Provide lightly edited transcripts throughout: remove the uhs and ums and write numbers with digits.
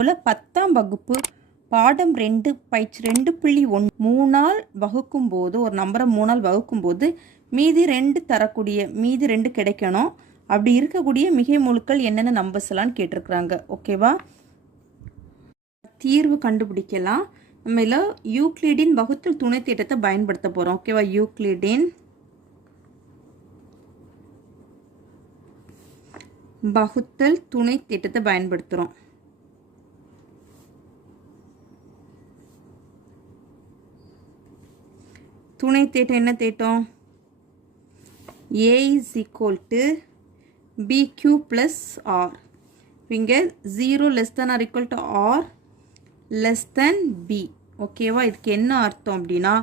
போல் 10ஆம் வகுப்பு பாடம் 2 பயிற்சி 2.1 3ஆல் வகுக்கும்போது ஒரு நம்பரை 3ஆல் வகுக்கும்போது மீதி 2 தரக்கூடிய மீதி 2 கிடைக்கணும். அப்படி இருக்கக்கூடிய மிகை முழுக்கள் என்னென்ன நம்பர்ஸ் எல்லாம் கேட்டிருக்கிறாங்க. ஓகேவா? தீர்வு கண்டுபிடிக்கலாம். நம்ம இல்லை யூக்ளிடின் வகுத்தல் துணை தேற்றத்தை பயன்படுத்த போகிறோம். ஓகேவா? யூக்ளிடின் வகுத்தல் துணை தேற்றத்தை பயன்படுத்துகிறோம். துணை தேட்டம் என்ன தேட்டம்? a is equal to bq plus r. இங்கே 0 less than or equal to r less than b. ஓகேவா? இதுக்கு என்ன அர்த்தம் அப்படின்னா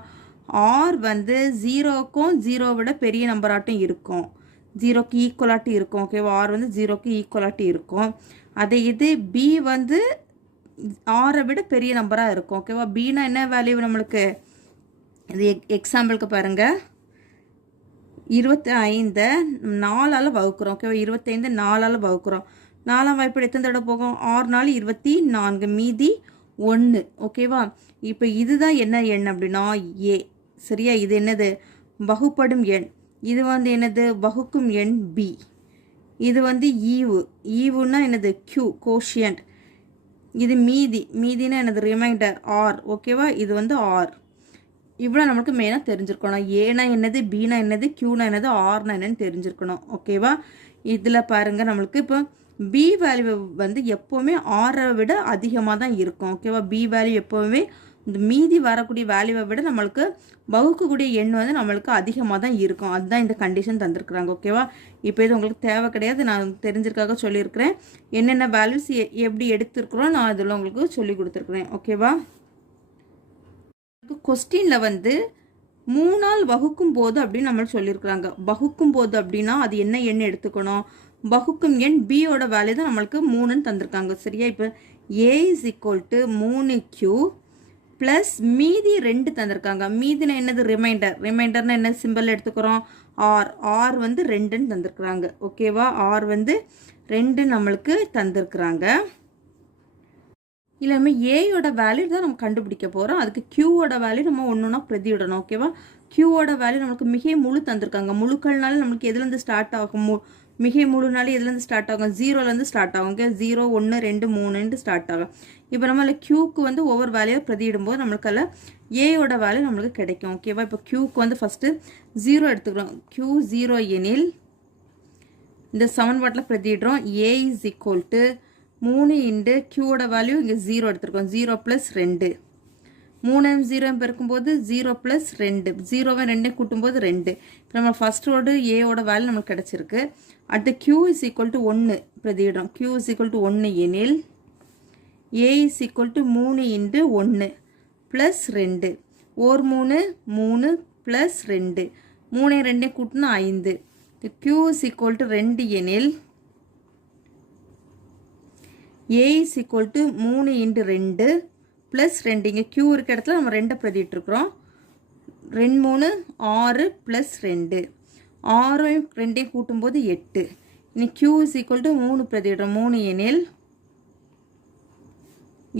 r வந்து 0க்கும் 0 விட பெரிய நம்பராட்டம் இருக்கும், 0க்கு ஈக்குவலாட்டி இருக்கும். ஓகேவா? r வந்து 0க்கு ஈக்குவலாட்டி இருக்கும். அதே இது b வந்து r விட பெரிய நம்பராக இருக்கும். ஓகேவா? bனா என்ன வேல்யூ நம்மளுக்கு? இது எக்ஸாம்பிளுக்கு பாருங்கள், 25 4ஆல் வகுக்கிறோம். ஓகேவா? 25 4ஆல் வகுக்கிறோம். 4ஆம் வாய்ப்பு எத்தனை தடவை போகும்? 6 4 24, மீதி 1. ஓகேவா? இப்போ இதுதான் என்ன எண் அப்படின்னா ஏ. சரியா? இது என்னது? வகுப்படும் எண். இது வந்து என்னது? வகுக்கும் எண் பி. இது வந்து ஈவு. ஈவுன்னா என்னது? Q, quotient. இது மீதி. மீதினா என்னது? Remainder, R. ஓகேவா? இது வந்து ஆர். இவ்வளோ நம்மளுக்கு மெயினாக தெரிஞ்சிருக்கணும். ஏனா என்னது, பினா என்னது, கியூனா என்னது, ஆர்னா என்னன்னு தெரிஞ்சிருக்கணும். ஓகேவா? இதில் பாருங்கள், நம்மளுக்கு இப்போ பி வேல்யூ வந்து எப்போவுமே ஆரை விட அதிகமாக தான் இருக்கும். ஓகேவா? பி வேல்யூ எப்போவுமே இந்த மீதி வரக்கூடிய வேல்யூவை விட நம்மளுக்கு வகுக்கக்கூடிய எண் வந்து நம்மளுக்கு அதிகமாக தான் இருக்கும். அதுதான் இந்த கண்டிஷன் தந்திருக்குறாங்க. ஓகேவா? இப்போ இது உங்களுக்கு தேவை கிடையாது, நான் தெரிஞ்சிருக்காக சொல்லியிருக்கிறேன். என்னென்ன வேல்யூஸ் எப்படி எடுத்துருக்குறோம் நான் அதில் உங்களுக்கு சொல்லி கொடுத்துருக்குறேன். ஓகேவா? கொஸ்டினில் வந்து 3ஆல் வகுக்கும் போது அப்படின்னு நம்ம சொல்லியிருக்கிறாங்க. வகுக்கும் போது அப்படின்னா அது என்ன எண் எடுத்துக்கணும்? வகுக்கும் எண் பியோட வேல்யூ தான் நம்மளுக்கு 3ன்னு தந்திருக்காங்க. சரியா? இப்போ a is equal to 3q plus மீதி 2 தந்திருக்காங்க. மீதினா என்னது? ரிமைண்டர். ரிமைண்டர்னா என்ன சிம்பிள் எடுத்துக்கிறோம்? ஆர். ஆர் வந்து 2ன்னு தந்திருக்கிறாங்க. ஓகேவா? ஆர் வந்து 2 நம்மளுக்கு தந்திருக்கிறாங்க. இல்லாமல் ஏயோட வேல்யூ தான் நம்ம கண்டுபிடிக்க போகிறோம். அதுக்கு கியூவோட வேல்யூ நம்ம ஒன்றுனா பிரதிவிடணும். ஓகேவா? கியூவோட வேல்யூ நம்மளுக்கு மிகை முழு தந்திருக்காங்க. முழுக்கள்னால நம்மளுக்கு எதுலேருந்து ஸ்டார்ட் ஆகும்? மிகை முழுனாலே எதுலேருந்து ஸ்டார்ட் ஆகும்? 0லேருந்து ஸ்டார்ட் ஆகும். ஓகே? 0 1 2 3 ஸ்டார்ட் ஆகும். இப்போ நம்மள கியூக்கு வந்து ஒவ்வொரு வேல்யூவை பிரதியிடும்போது நம்மளுக்கு அதில் ஏயோட வேல்யூ நம்மளுக்கு கிடைக்கும். ஓகேவா? இப்போ கியூக்கு வந்து ஃபஸ்ட்டு 0 எடுத்துக்கிறோம். கியூ 0 எனில் இந்த சமன்பாட்டில் பிரதியிடுறோம். A is equal to 3 into கியூவோட வேல்யூ இங்கே 0 எடுத்துருக்கோம். 0 + 2. 3 0 பெருக்கும்போது 0 + 2. 0வை 2 கூட்டும்போது 2. இப்போ நம்ம ஃபஸ்ட் ரோடு ஏயோட வேல்யூ நமக்கு கிடச்சிருக்கு. அடுத்து கியூ இஸ் ஈக்குவல் டு 1 பிரதியிடுறோம். கியூ இஸ் ஈக்குவல் டு 1 எனில் A is equal to 3 into 1 plus 2. 3 3 plus 2. 3 2 கூட்டினா 5. கியூ இஸ் ஈக்குவல் டு 2 எனில் a is equal to 3 into 2 plus 2. இங்கே q இருக்க இடத்துல நம்ம 2 பிரதிட்டுருக்குறோம். 2 3 6 ப்ளஸ் 2. 6 2 கூட்டும்போது 8. இனி q is equal to 3 பிரதிடுறோம். 3 எனில்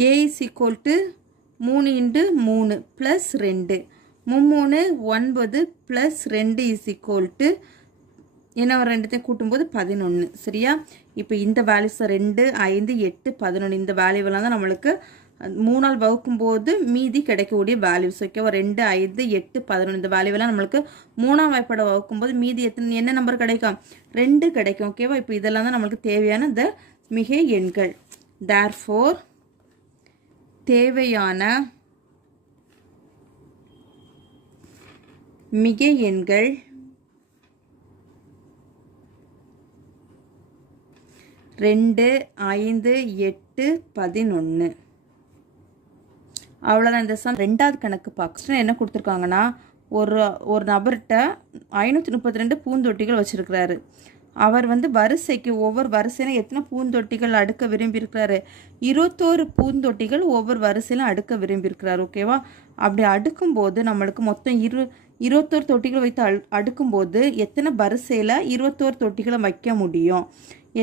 a is equal to 3 into 3 plus 2. 3 9 plus 2 is equal to என்ன ஒரு 2 கூட்டும்போது 11. சரியா? இப்போ இந்த வேல்யூஸ் 2 5 8 11 இந்த வேல்யூவெல்லாம் தான் நம்மளுக்கு 3ஆல் வகுக்கும்போது மீதி கிடைக்கக்கூடிய வேல்யூஸ். ஓகேவா? 2 5 8 11 இந்த வேல்யூவெல்லாம் நம்மளுக்கு 3ஆம் வாய்ப்பாட வகுக்கும்போது மீதி என்ன நம்பர் கிடைக்கும்? 2 கிடைக்கும். ஓகேவா? இப்போ இதெல்லாம் தான் நம்மளுக்கு தேவையான இந்த மிகை எண்கள். தேர்ஃபோர் தேவையான மிகை எண்கள் 2 5 8 11. அவ்வளோதான். இந்த சம் 2வது கணக்கு பார்க்க என்ன கொடுத்துருக்காங்கன்னா, ஒரு நபர்கிட்ட 532 பூந்தொட்டிகள் வச்சுருக்கிறாரு. அவர் வந்து வரிசைக்கு ஒவ்வொரு வரிசையிலும் எத்தனை பூந்தொட்டிகள் அடுக்க விரும்பியிருக்கிறாரு? 21 பூந்தொட்டிகள் ஒவ்வொரு வரிசையிலும் அடுக்க விரும்பியிருக்கிறார். ஓகேவா? அப்படி அடுக்கும்போது நம்மளுக்கு மொத்தம் 21 தொட்டிகள் வைத்து அடுக்கும்போது எத்தனை வரிசையில் 21 தொட்டிகளை வைக்க முடியும்?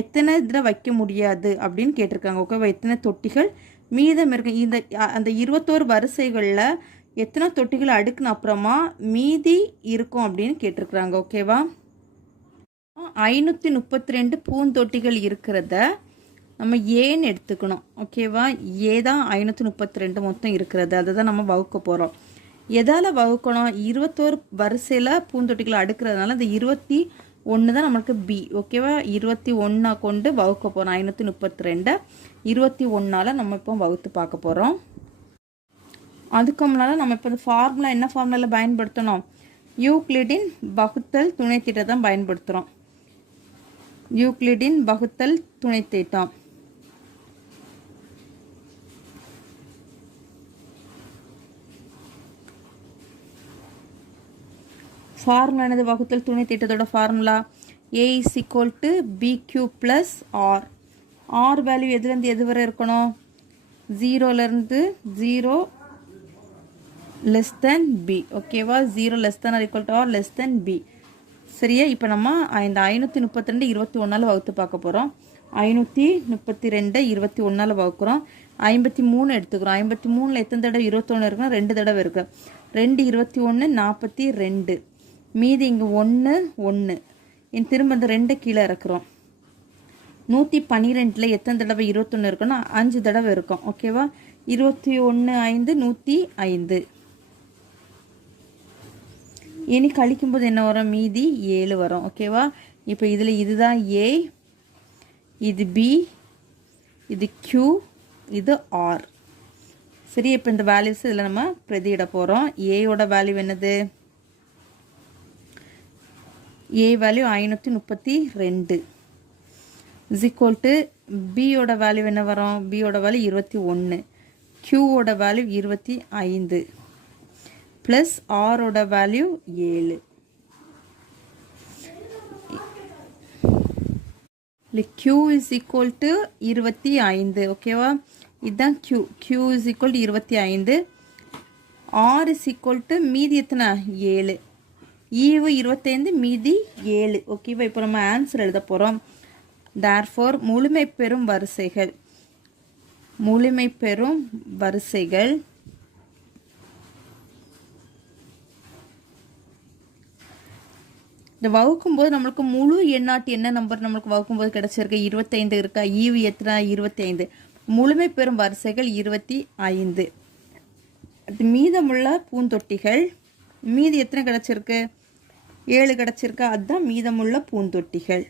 எத்தனை இதில் வைக்க முடியாது அப்படின்னு கேட்டிருக்காங்க. ஓகேவா, எத்தனை தொட்டிகள் மீதம் இருக்கு, இந்த அந்த 21 வரிசைகளில் எத்தனை தொட்டிகள் அடுக்குன அப்புறமா மீதி இருக்கும் அப்படின்னு கேட்டிருக்கிறாங்க. ஓகேவா, 532 பூந்தொட்டிகள் இருக்கிறத நம்ம ஏன்னு எடுத்துக்கணும். ஓகேவா, ஏ தான் 532 மொத்தம் இருக்கிறது, அதை தான் நம்ம வகுக்க போகிறோம். எதால் வகுக்கணும், 21 வரிசையில் பூந்தொட்டிகளை அடுக்கிறதுனால இந்த 21 தான் நம்மளுக்கு பி. ஓகேவா, 21 கொண்டு வகுக்க போகிறோம். 532 21 நம்ம இப்போ வகுத்து பார்க்க போகிறோம். அதுக்கு முன்னால் நம்ம இப்போ ஃபார்முலா என்ன ஃபார்முலாவில் பயன்படுத்தணும், யூக்ளிடின் வகுத்தல் துணை தீட்டை தான் பயன்படுத்துகிறோம். யூக்ளிடின் வகுத்தல் துணை தீட்டம். ஃபார்முலா என்னது, வகுத்தல் துணை தீட்டத்தோட formula A is equal to B Q plus R. R value எதுலேருந்து எது வரை இருக்கணும், 0லேருந்து 0 லெஸ் தென் பி. ஓகேவா, 0 less than R equal to R less than B. சரியா, இப்போ நம்ம இந்த 532 21 வகுத்து பார்க்க போகிறோம். 532 21 வகுக்கிறோம். 53 எடுத்துக்கிறோம். 53ல் எத்தனை தடவை 21 இருக்குன்னா 2 தடவை இருக்குது. 2 21 42. மீதி இங்கே 1 1. திரும்ப இந்த 2 கீழே இறக்குறோம். 112ல் எத்தனை தடவை 21 இருக்குன்னா 5 தடவை இருக்கும். ஓகேவா, 21 5 105. இனி கழிக்கும்போது என்ன வரும், மீதி 7 வரும். ஓகேவா, இப்போ இதில் இதுதான் ஏ, இது பி, இது கியூ, இது ஆர். சரி, இப்போ இந்த வேல்யூஸ் இதில் நம்ம பிரதியிட போகிறோம். ஏயோட வேல்யூ என்னது, A value 532 is equal to பியோட வேல்யூ என்ன வரும், பியோட வேல்யூ 21, கியூவோட வேல்யூ 25 ப்ளஸ் ஆரோட value 7. Q is equal to 25. ஓகேவா, இதுதான் Q. Q is equal to 25. R is equal to மீதி எத்தனை 7. ஈவு 25 மீதி 7. ஓகேவா, இப்போ நம்ம ஆன்சர் எழுத போகிறோம். தேர்ஃபோர் முழுமை பெறும் வரிசைகள், முழுமை பெறும் வரிசைகள் இந்த வகுக்கும்போது நம்மளுக்கு முழு எண்ணாட்டு என்ன நம்பர் நம்மளுக்கு வகுக்கும்போது கிடைச்சிருக்கு, 25 இருக்கா. ஈவு எத்தனை 25. முழுமை பெறும் வரிசைகள் 25. அது மீதமுள்ள பூந்தொட்டிகள் மீதி எத்தனை கிடைச்சிருக்கு, 7 கிடைச்சிருக்கா. அதுதான் மீதமுள்ள பூந்தொட்டிகள்.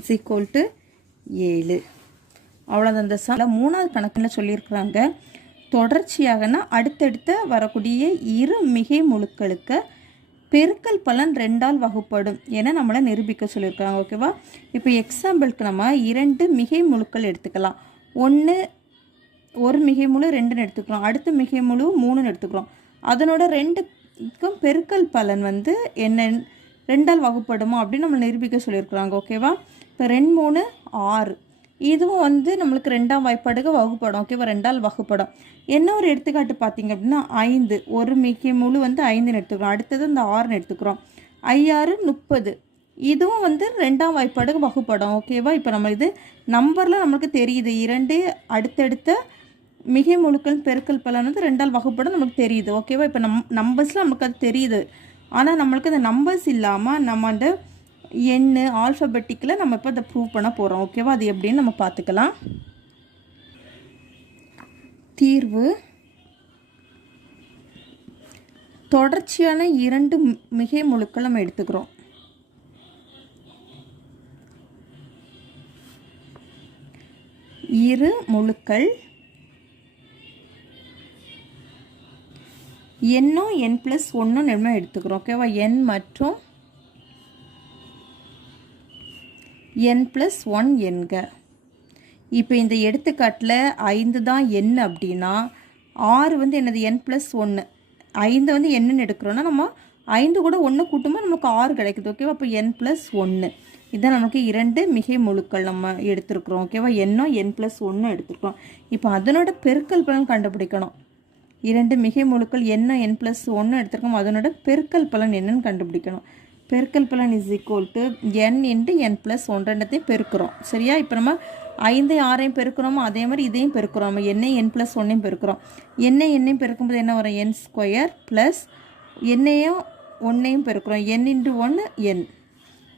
Is equal to 7. அவ்வளோதான். அந்த மூணாவது கணக்கில் சொல்லியிருக்கிறாங்க, தொடர்ச்சியாகனா அடுத்தடுத்த வரக்கூடிய இரு மிகை முழுக்களுக்கு பெருக்கல் பலன் 2ஆல் வகுப்படும் என நம்மளை நிரூபிக்க சொல்லியிருக்காங்க. ஓகேவா, இப்போ எக்ஸாம்பிளுக்கு நம்ம 2 மிகை முழுக்கள் எடுத்துக்கலாம். ஒரு மிகை முழு 2ன்னு எடுத்துக்கிறோம். அடுத்த மிகை முழு 3ன்னு எடுத்துக்கிறோம். அதனோட 2க்கும் பெருக்கல் பலன் வந்து என்ன 2ஆல் வகுப்படுமா அப்படின்னு நம்ம நிரூபிக்க சொல்லியிருக்கிறாங்க. ஓகேவா, இப்போ 2 3 6. இதுவும் வந்து நம்மளுக்கு 2ஆம் வாய்ப்பாடுக்கு வகுப்படும். ஓகேவா, 2ஆல் வகுப்படும். என்ன ஒரு எடுத்துக்காட்டு பார்த்தீங்க அப்படின்னா 5. ஒரு மிகை முழு வந்து 5ன்னு எடுத்துக்கிறோம். அடுத்தது இந்த 6ன்னு எடுத்துக்கிறோம். 5 6 30. இதுவும் வந்து 2ஆம் வாய்ப்பாடுக்கு வகுப்படும். ஓகேவா, இப்போ நம்ம இது நம்பரில் நம்மளுக்கு தெரியுது. 2 அடுத்தடுத்த மிகை முழுக்கள் பெருக்கல் பலன் வந்து 2ஆல் வகுப்படும் நம்மளுக்கு தெரியுது. ஓகேவா, இப்போ நம்பர்ஸில் நம்மளுக்கு அது தெரியுது. ஆனால் நம்மளுக்கு அந்த நம்பர்ஸ் இல்லாமல் நம்ம அந்த எண்ணு ஆல்ஃபபெட்டிக்கில் நம்ம இப்போ அதை ப்ரூவ் பண்ண போகிறோம். ஓகேவா, அது எப்படின்னு நம்ம பார்த்துக்கலாம். தீர்வு, தொடர்ச்சியான 2 மிகை முழுக்கள் நம்ம எடுத்துக்கிறோம். இரு முழுக்கள் எண்ணும் n+1 நம்ம எடுத்துக்கிறோம். ஓகேவா, n மற்றும் n+1 என்க. இப்போ இந்த எடுத்துக்காட்டில் 5 தான் n அப்படின்னா 6 வந்து என்னது n+1. 5 வந்து என்னன்னு எடுக்கிறோன்னா நம்ம 5 கூட 1 கூட்டும்போது நமக்கு 6 கிடைக்குது. ஓகேவா, அப்போ n+1 இதுதான் நமக்கு 2 மிகை முழுக்கள் நம்ம எடுத்துருக்குறோம். ஓகேவா, n+1 எடுத்துருக்கோம். இப்போ அதனோட பெருக்கல் பலன் கண்டுபிடிக்கணும். இரண்டு மிகை முழுக்கள் என்ன n + 1 எடுத்துருக்கோம், அதனோட பெருக்கல் பலன் என்னன்னு கண்டுபிடிக்கணும். பெருக்கல் பலன் is equal to n × n + 1 ரெண்டத்தையும் பெருக்கிறோம். சரியா? இப்போ நம்ம 5 6 பெருக்கிறோமோ அதே மாதிரி இதையும் பெருக்கிறோம். நம்ம n n + 1 பெருக்கிறோம். n பெருக்கும்போது என்ன வரும்? n² ப்ளஸ் என்னையும் 1 பெருக்கிறோம். n × 1 n.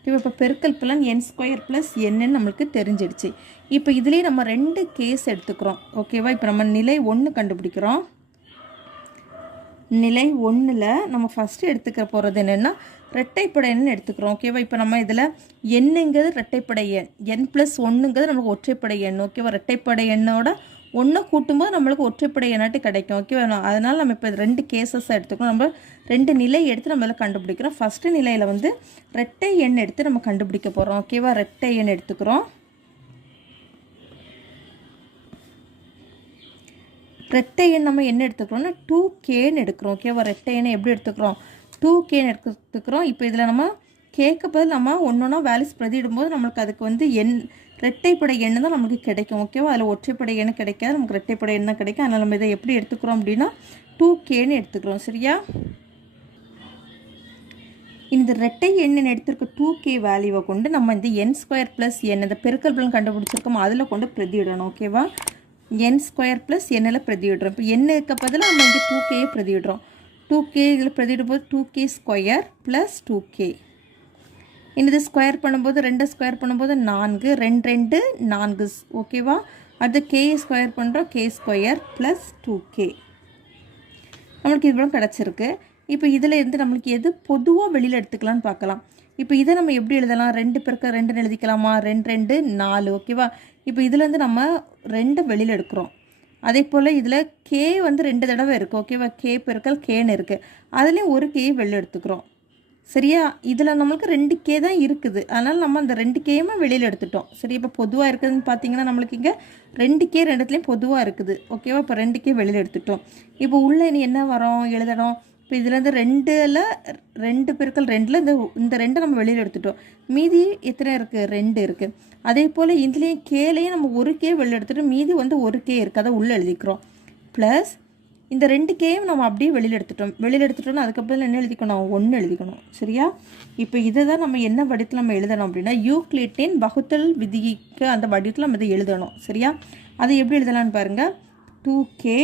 இப்போ பெருக்கல் பலன் n² ப்ளஸ் n நம்மளுக்கு தெரிஞ்சிடுச்சு. இப்போ இதுலேயே நம்ம 2 கேஸ் எடுத்துக்கிறோம். ஓகேவா? இப்போ நம்ம நிலை 1 கண்டுபிடிக்கிறோம். நிலை 1ல் நம்ம ஃபஸ்ட்டு எடுத்துக்க போகிறது என்னென்னா ரெட்டைப்படை எண் எடுத்துக்கிறோம். ஓகேவா? இப்போ நம்ம இதில் என்னங்கிறது ரெட்டைப்படை எண், n + 1ங்கிறது நமக்கு ஒற்றைப்படை எண். ஓகேவா? ரெட்டைப்படை எண்ணோட 1 கூட்டும்போது நம்மளுக்கு ஒற்றைப்படை எண்ணாட்டு கிடைக்கும். ஓகேவா? அதனால் நம்ம இப்போ 2 கேசஸாக எடுத்துக்கிறோம். நம்ம 2 நிலை எடுத்து நம்ம இதில் கண்டுபிடிக்கிறோம். ஃபஸ்ட்டு நிலையில் வந்து ரெட்டை எண் எடுத்து நம்ம கண்டுபிடிக்க போகிறோம். ஓகேவா? ரெட்டை எண் எடுத்துக்கிறோம். ரெட்டை எண் நம்ம என்ன எடுத்துக்கிறோம்னா 2kன்னு எடுக்கிறோம். ஓகேவா? ரெட்டை எண்ணை எப்படி எடுத்துக்கிறோம்? 2kன்னு எடுத்துக்கிறோம். இப்போ இதில் நம்ம கேட்க பதில் நம்ம ஒன்றா வேல்யூஸ் பிரதியிடும்போது நம்மளுக்கு அதுக்கு வந்து ரெட்டைப்படை எண் தான் நமக்கு கிடைக்கும். ஓகேவா? அதில் ஒற்றைப்படை எண் கிடைக்காது, நமக்கு ரெட்டைப்படை எண் தான் கிடைக்கும். அதனால் நம்ம இதை எப்படி எடுத்துக்கிறோம் அப்படின்னா 2kன்னு எடுத்துக்கிறோம். சரியா? இந்த ரெட்டை எண்ணை எடுத்துருக்க 2k வேல்யூவை கொண்டு நம்ம இந்த n² + n இந்த பெருக்கல் பலன் கண்டுபிடிச்சிருக்கோம், அதில் கொண்டு பிரதியிடணும். ஓகேவா? n² + n பிரதியிடுறோம். இப்போ n இருக்க பதில் நம்ம இங்கே 2k பிரதியிடுறோம். 2k இதில் பிரதியிடும் போது 2k² + 2k. இந்த ஸ்கொயர் பண்ணும்போது 2 ஸ்கொயர் பண்ணும்போது 4, 2 2 4. ஓகேவா? அடுத்து k ஸ்கொயர் பண்ணுறோம், k² + 2k. நம்மளுக்கு இவ்வளோ கிடச்சிருக்கு. இப்போ இதில் இருந்து நம்மளுக்கு எது பொதுவாக வெளியில் எடுத்துக்கலான்னு பார்க்கலாம். இப்போ இதை நம்ம எப்படி எழுதலாம்? 2 × 2 எழுதிக்கலாமா? 2 2 4. ஓகேவா? இப்போ இதுலேருந்து நம்ம 2 வெளியில் எடுக்கிறோம். அதே போல் இதில் k வந்து 2 தடவை இருக்குது. ஓகேவா? k × kன்னு இருக்குது. அதுலேயும் ஒரு k வெளியில் எடுத்துக்கிறோம். சரியா? இதில் நம்மளுக்கு 2k தான் இருக்குது. அதனால் நம்ம அந்த 2kயுமே வெளியில் எடுத்துட்டோம். சரி, இப்போ பொதுவாக இருக்குதுன்னு பார்த்தீங்கன்னா நம்மளுக்கு இங்கே 2k ரெண்டுத்துலேயும் பொதுவாக இருக்குது. ஓகேவா? இப்போ 2k வெளியில் எடுத்துட்டோம். இப்போ உள்ளே இனி என்ன வரோம் எழுதணும்? இப்போ இதுலேருந்து 2ல் 2 × 2ல் இந்த 2 நம்ம வெளியில் எடுத்துட்டோம். மீதி எத்தனை இருக்குது? 2 இருக்குது. அதே போல் இதுலேயும் கேலையும் நம்ம ஒரு k வெளியில் எடுத்துகிட்டு மீதி வந்து ஒரு k இருக்குது, அதை உள்ளே எழுதிக்கிறோம். ப்ளஸ் இந்த 2kயும் நம்ம அப்படியே வெளியில் எடுத்துட்டோம்னா அதுக்கப்புறம் என்ன எழுதிக்கணும்? 1 எழுதிக்கணும். சரியா? இப்போ இதை தான் நம்ம என்ன வடிவத்தில் நம்ம எழுதணும் அப்படின்னா யூக்ளிட்டின் வகுத்தல் விதிக்கு அந்த வடிவத்தில் நம்ம இதை எழுதணும். சரியா? அதை எப்படி எழுதலான்னு பாருங்கள். 2k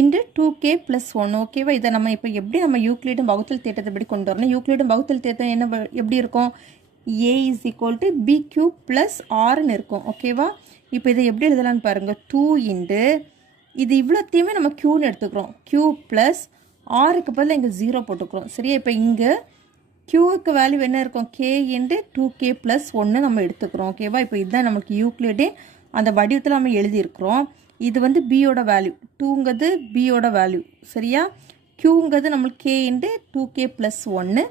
× 2k + 1. ஓகேவா? இதை நம்ம இப்போ எப்படி நம்ம யூக்ளிடும் வகுத்தல் தேற்றத்தை எப்படி கொண்டு வரணும்? யூக்ளிடும் வகுத்தல் தேற்றம் என்ன எப்படி இருக்கும்? a = bq + rன்னு இருக்கும். ஓகேவா? இப்போ இதை எப்படி எழுதலான்னு பாருங்கள். 2 இது இவ்வளோத்தையுமே நம்ம க்யூன்னு எடுத்துக்கிறோம். q + rக்கு பதில் இங்கே 0 போட்டுக்கிறோம். சரியா? இப்போ இங்கே க்யூவுக்கு வேல்யூ என்ன இருக்கும்? k × 2k + 1 நம்ம எடுத்துக்கிறோம். ஓகேவா? இப்போ இதுதான் நமக்கு யூக்ளிடின் அந்த வடிவத்தில் நம்ம எழுதியிருக்கிறோம். இது வந்து பியோட வேல்யூ, 2ங்கிறது பியோட வேல்யூ. சரியா? க்யூங்கிறது நம்மளுக்கு k × 2k + 1.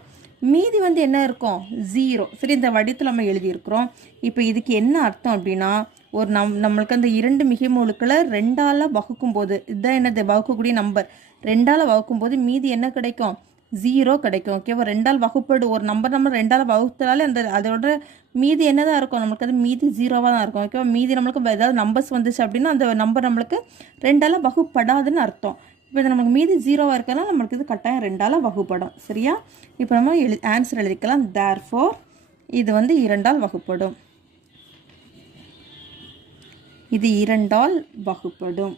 மீதி வந்து என்ன இருக்கும்? 0. சரி, இந்த வடிவத்தில் நம்ம எழுதியிருக்கிறோம். இப்போ இதுக்கு என்ன அர்த்தம் அப்படின்னா ஒரு நம்மளுக்கு அந்த 2 மிகை முழுக்களை 2ஆல் வகுக்கும் போது இதுதான் என்னது? வகுக்கக்கூடிய நம்பர் 2ஆல் வகுக்கும் போது மீதி என்ன கிடைக்கும்? 0 கிடைக்கும். ஓகேவா? 2ஆல் வகுப்படு ஒரு நம்பர் நம்ம 2ஆல் வகுத்தாலே அதோட மீதி என்ன தான் இருக்கும்? நம்மளுக்கு அது மீதி 0வாக தான் இருக்கும். ஓகேவா? மீதி நம்மளுக்கு ஏதாவது நம்பர்ஸ் வந்துச்சு அப்படின்னா அந்த நம்பர் நம்மளுக்கு 2ஆல் வகுப்படாதுன்னு அர்த்தம். இப்போ இது நமக்கு மீதி 0வாக இருக்கனால நம்மளுக்கு இது கட்டாயம் 2ஆல் வகுப்படும். சரியா? இப்போ நம்ம ஆன்சர் எழுதிக்கலாம். தேர்ஃபோர் இது வந்து 2ஆல் வகுப்படும். இது 2ஆல் வகுப்படும்.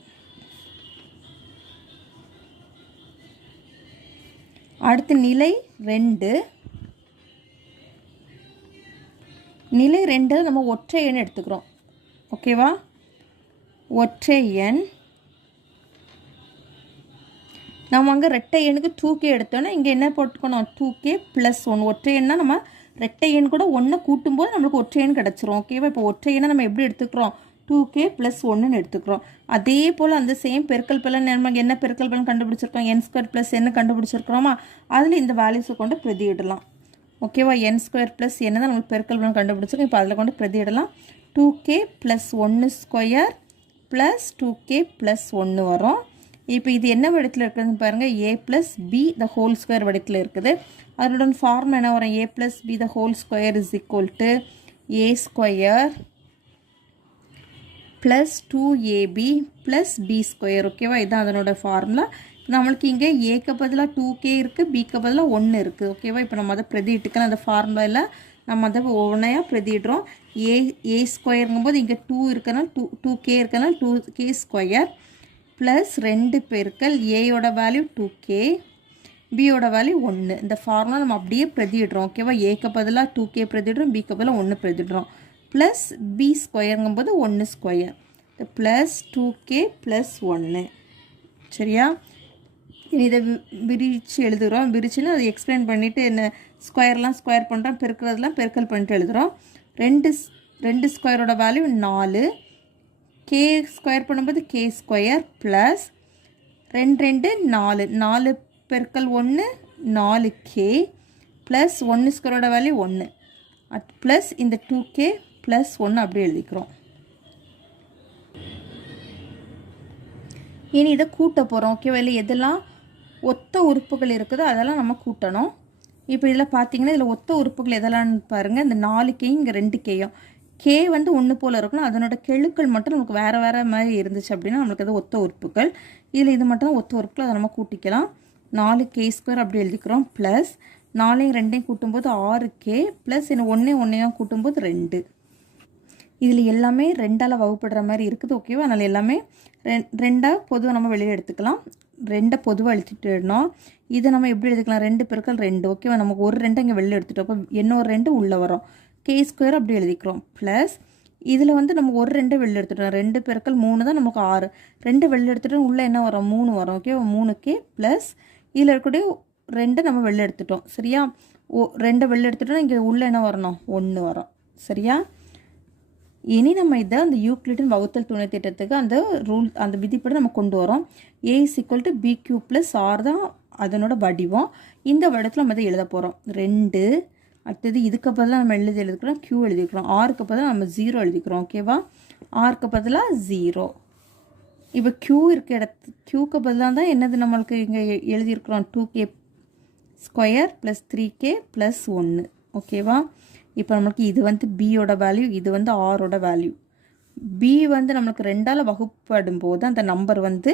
அடுத்து நிலை 2. நிலை 2 நம்ம ஒற்றை எண் எடுத்துக்கிறோம். ஓகேவா? ஒற்றை எண் நம்ம அங்கே ரெட்டை எண்ணுக்கு 2k எடுத்தோன்னா இங்கே என்ன போட்டுக்கணும்? 2k + 1. ஒற்றை எண்ணா நம்ம ரெட்டை எண் கூட 1 கூட்டும்போது நம்மளுக்கு ஒற்றை எண் கிடச்சிரும். ஓகேவா? இப்போ ஒற்றை எண்ணை நம்ம எப்படி எடுத்துக்கிறோம்? 2k + 1ன்னு எடுத்துக்கிறோம். அதே போல் அந்த சேம் பெருக்கல் பலன் நமக்கு என்ன பெருக்கல் பலன் கண்டுபிடிச்சிருக்கோம்? n² + n கண்டுபிடிச்சிருக்கிறோமா? அதில் இந்த வேல்யூஸை கொண்டு பிரதியிடலாம். ஓகேவா? n² + n தான் நம்மளுக்கு பெருக்கல் பலன் கண்டுபிடிச்சிருக்கோம். இப்போ அதில் கொண்டு பிரதியிடலாம். 2k + 1² + 2k + 1 வரும். இப்போ இது என்ன வடிவத்தில் இருக்குதுன்னு பாருங்கள். a + b the whole square வடிவத்தில் இருக்குது. அதோட ஃபார்முலா என்ன வரும்? a + b the whole square = a² plus 2ab plus B square. ஓகேவா, இதுதான் அதனோட ஃபார்முலா. நம்மளுக்கு இங்கே ஏக்கு பதிலாக 2k இருக்குது, பிக்கு பதிலாக 1 இருக்குது. ஓகேவா, இப்போ நம்ம அதை பிரதிட்டுக்கலாம். அந்த ஃபார்முலாவில் நம்ம அதை ஒவ்வொன்றையாக பிரதிடுறோம். ஏ ஸ்கொயருங்கும்போது இங்கே 2 இருக்கனால 2k இருக்கனால 2k ஸ்கொயர் ப்ளஸ் 2 பெருக்கல் ஏயோட வேல்யூ 2k, பியோட வேல்யூ 1. இந்த ஃபார்முலா நம்ம அப்படியே பிரதிடுறோம். ஓகேவா, ஏக்கு பதிலாக 2k பிரதிடுறோம், பிக்கு பதிலாக 1 பிரதிடுறோம். ப்ளஸ் பி ஸ்கொயருங்கும்போது 1 ஸ்கொயர் ப்ளஸ் 2k ப்ளஸ் 1. சரியா, இதை விரித்து எழுதுகிறோம். விரிச்சுன்னு அதை எக்ஸ்பிளைன் பண்ணிவிட்டு என்ன ஸ்கொயர்லாம் ஸ்கொயர் பண்ணுறோம், பெருக்கிறதுலாம் பெருக்கல் பண்ணிட்டு எழுதுகிறோம். ரெண்டு ஸ்கொயரோட வேல்யூ 4, கே ஸ்கொயர் பண்ணும்போது கே ஸ்கொயர் ப்ளஸ் 2 4, 4 பெருக்கல் 1 4k ப்ளஸ் 1 ஸ்கொயரோட வேல்யூ 1 ப்ளஸ் இந்த 2k ப்ளஸ் 1 அப்படி எழுதிக்கிறோம். இனி இதை கூட்ட போகிறோம். ஓகேவா, இல்லை எதெல்லாம் ஒத்த உறுப்புகள் இருக்குதோ அதெல்லாம் நம்ம கூட்டணும். இப்போ இதில் பார்த்தீங்கன்னா இதில் ஒத்த உறுப்புகள் எதெல்லாம்னு பாருங்கள். இந்த 4Kயும் இங்கே 2Kயும், கே வந்து ஒன்று போல் இருக்கணும், அதனோட கெழுக்கள் மட்டும் நமக்கு வேறு வேறு மாதிரி இருந்துச்சு அப்படின்னா நம்மளுக்கு அது ஒத்த உறுப்புகள். இதில் இது மட்டும் ஒத்த உறுப்புகள், அதை நம்ம கூட்டிக்கலாம். 4k² அப்படி எழுதிக்கிறோம் ப்ளஸ் 4ஐயும் 2ஐயும் கூட்டும்போது 6k ப்ளஸ் இன்னும் 1 கூட்டும்போது 2. இதில் எல்லாமே 2ஆல் வகுப்படுற மாதிரி இருக்குது. ஓகேவா, அதனால் எல்லாமே 2ஆக பொதுவாக நம்ம வெளியில் எடுத்துக்கலாம். 2 பொதுவாக எழுதிட்டுனோம். இதை நம்ம எப்படி எடுத்துக்கலாம், 2 பெருக்கல் 2. ஓகேவா, நமக்கு ஒரு 2 இங்கே வெளியில் எடுத்துட்டோம், அப்போ இன்னொரு 2 உள்ளே வரும், k² அப்படி எழுதிக்கிறோம் ப்ளஸ் இதில் வந்து நம்ம ஒரு 2 வெளியில் எடுத்துட்டோம், 2 பெருக்கல் 3 தான் நமக்கு 6, 2 வெளியில் எடுத்துட்டோம், உள்ளே என்ன வரும் 3 வரும். ஓகேவா, 3k ப்ளஸ் இதில் இருக்கக்கூடிய 2 நம்ம வெளியில் எடுத்துட்டோம். சரியா, 2 வெளியில் எடுத்துட்டோம், இங்கே உள்ளே என்ன வரணும் 1 வரும். சரியா, இனி நம்ம இதை அந்த யூக்ளிடின் வகுத்தல் துணை திட்டத்துக்கு அந்த ரூல் அந்த விதிப்படி நம்ம கொண்டு வரோம். a = bq + r தான் அதனோட வடிவம். இந்த வடிவத்தில் நம்ம இதை எழுத போகிறோம். 2 அடுத்தது இதுக்கு பதிலாக நம்ம எழுதிக்கிறோம் q எழுதிக்கிறோம், rக்கு பதிலாக நம்ம 0 எழுதிக்கிறோம். ஓகேவா, rக்கு பதிலாக 0. இப்போ q இருக்க இடத்து qக்கு பதிலாக தான் என்னது நம்மளுக்கு இங்கே எழுதியிருக்கிறோம் 2k² + 3k + 1. ஓகேவா, இப்போ நம்மளுக்கு இது வந்து பியோட வேல்யூ, இது வந்து ஆரோட வேல்யூ. பி வந்து நம்மளுக்கு 2ஆல் வகுப்படும் போது அந்த நம்பர் வந்து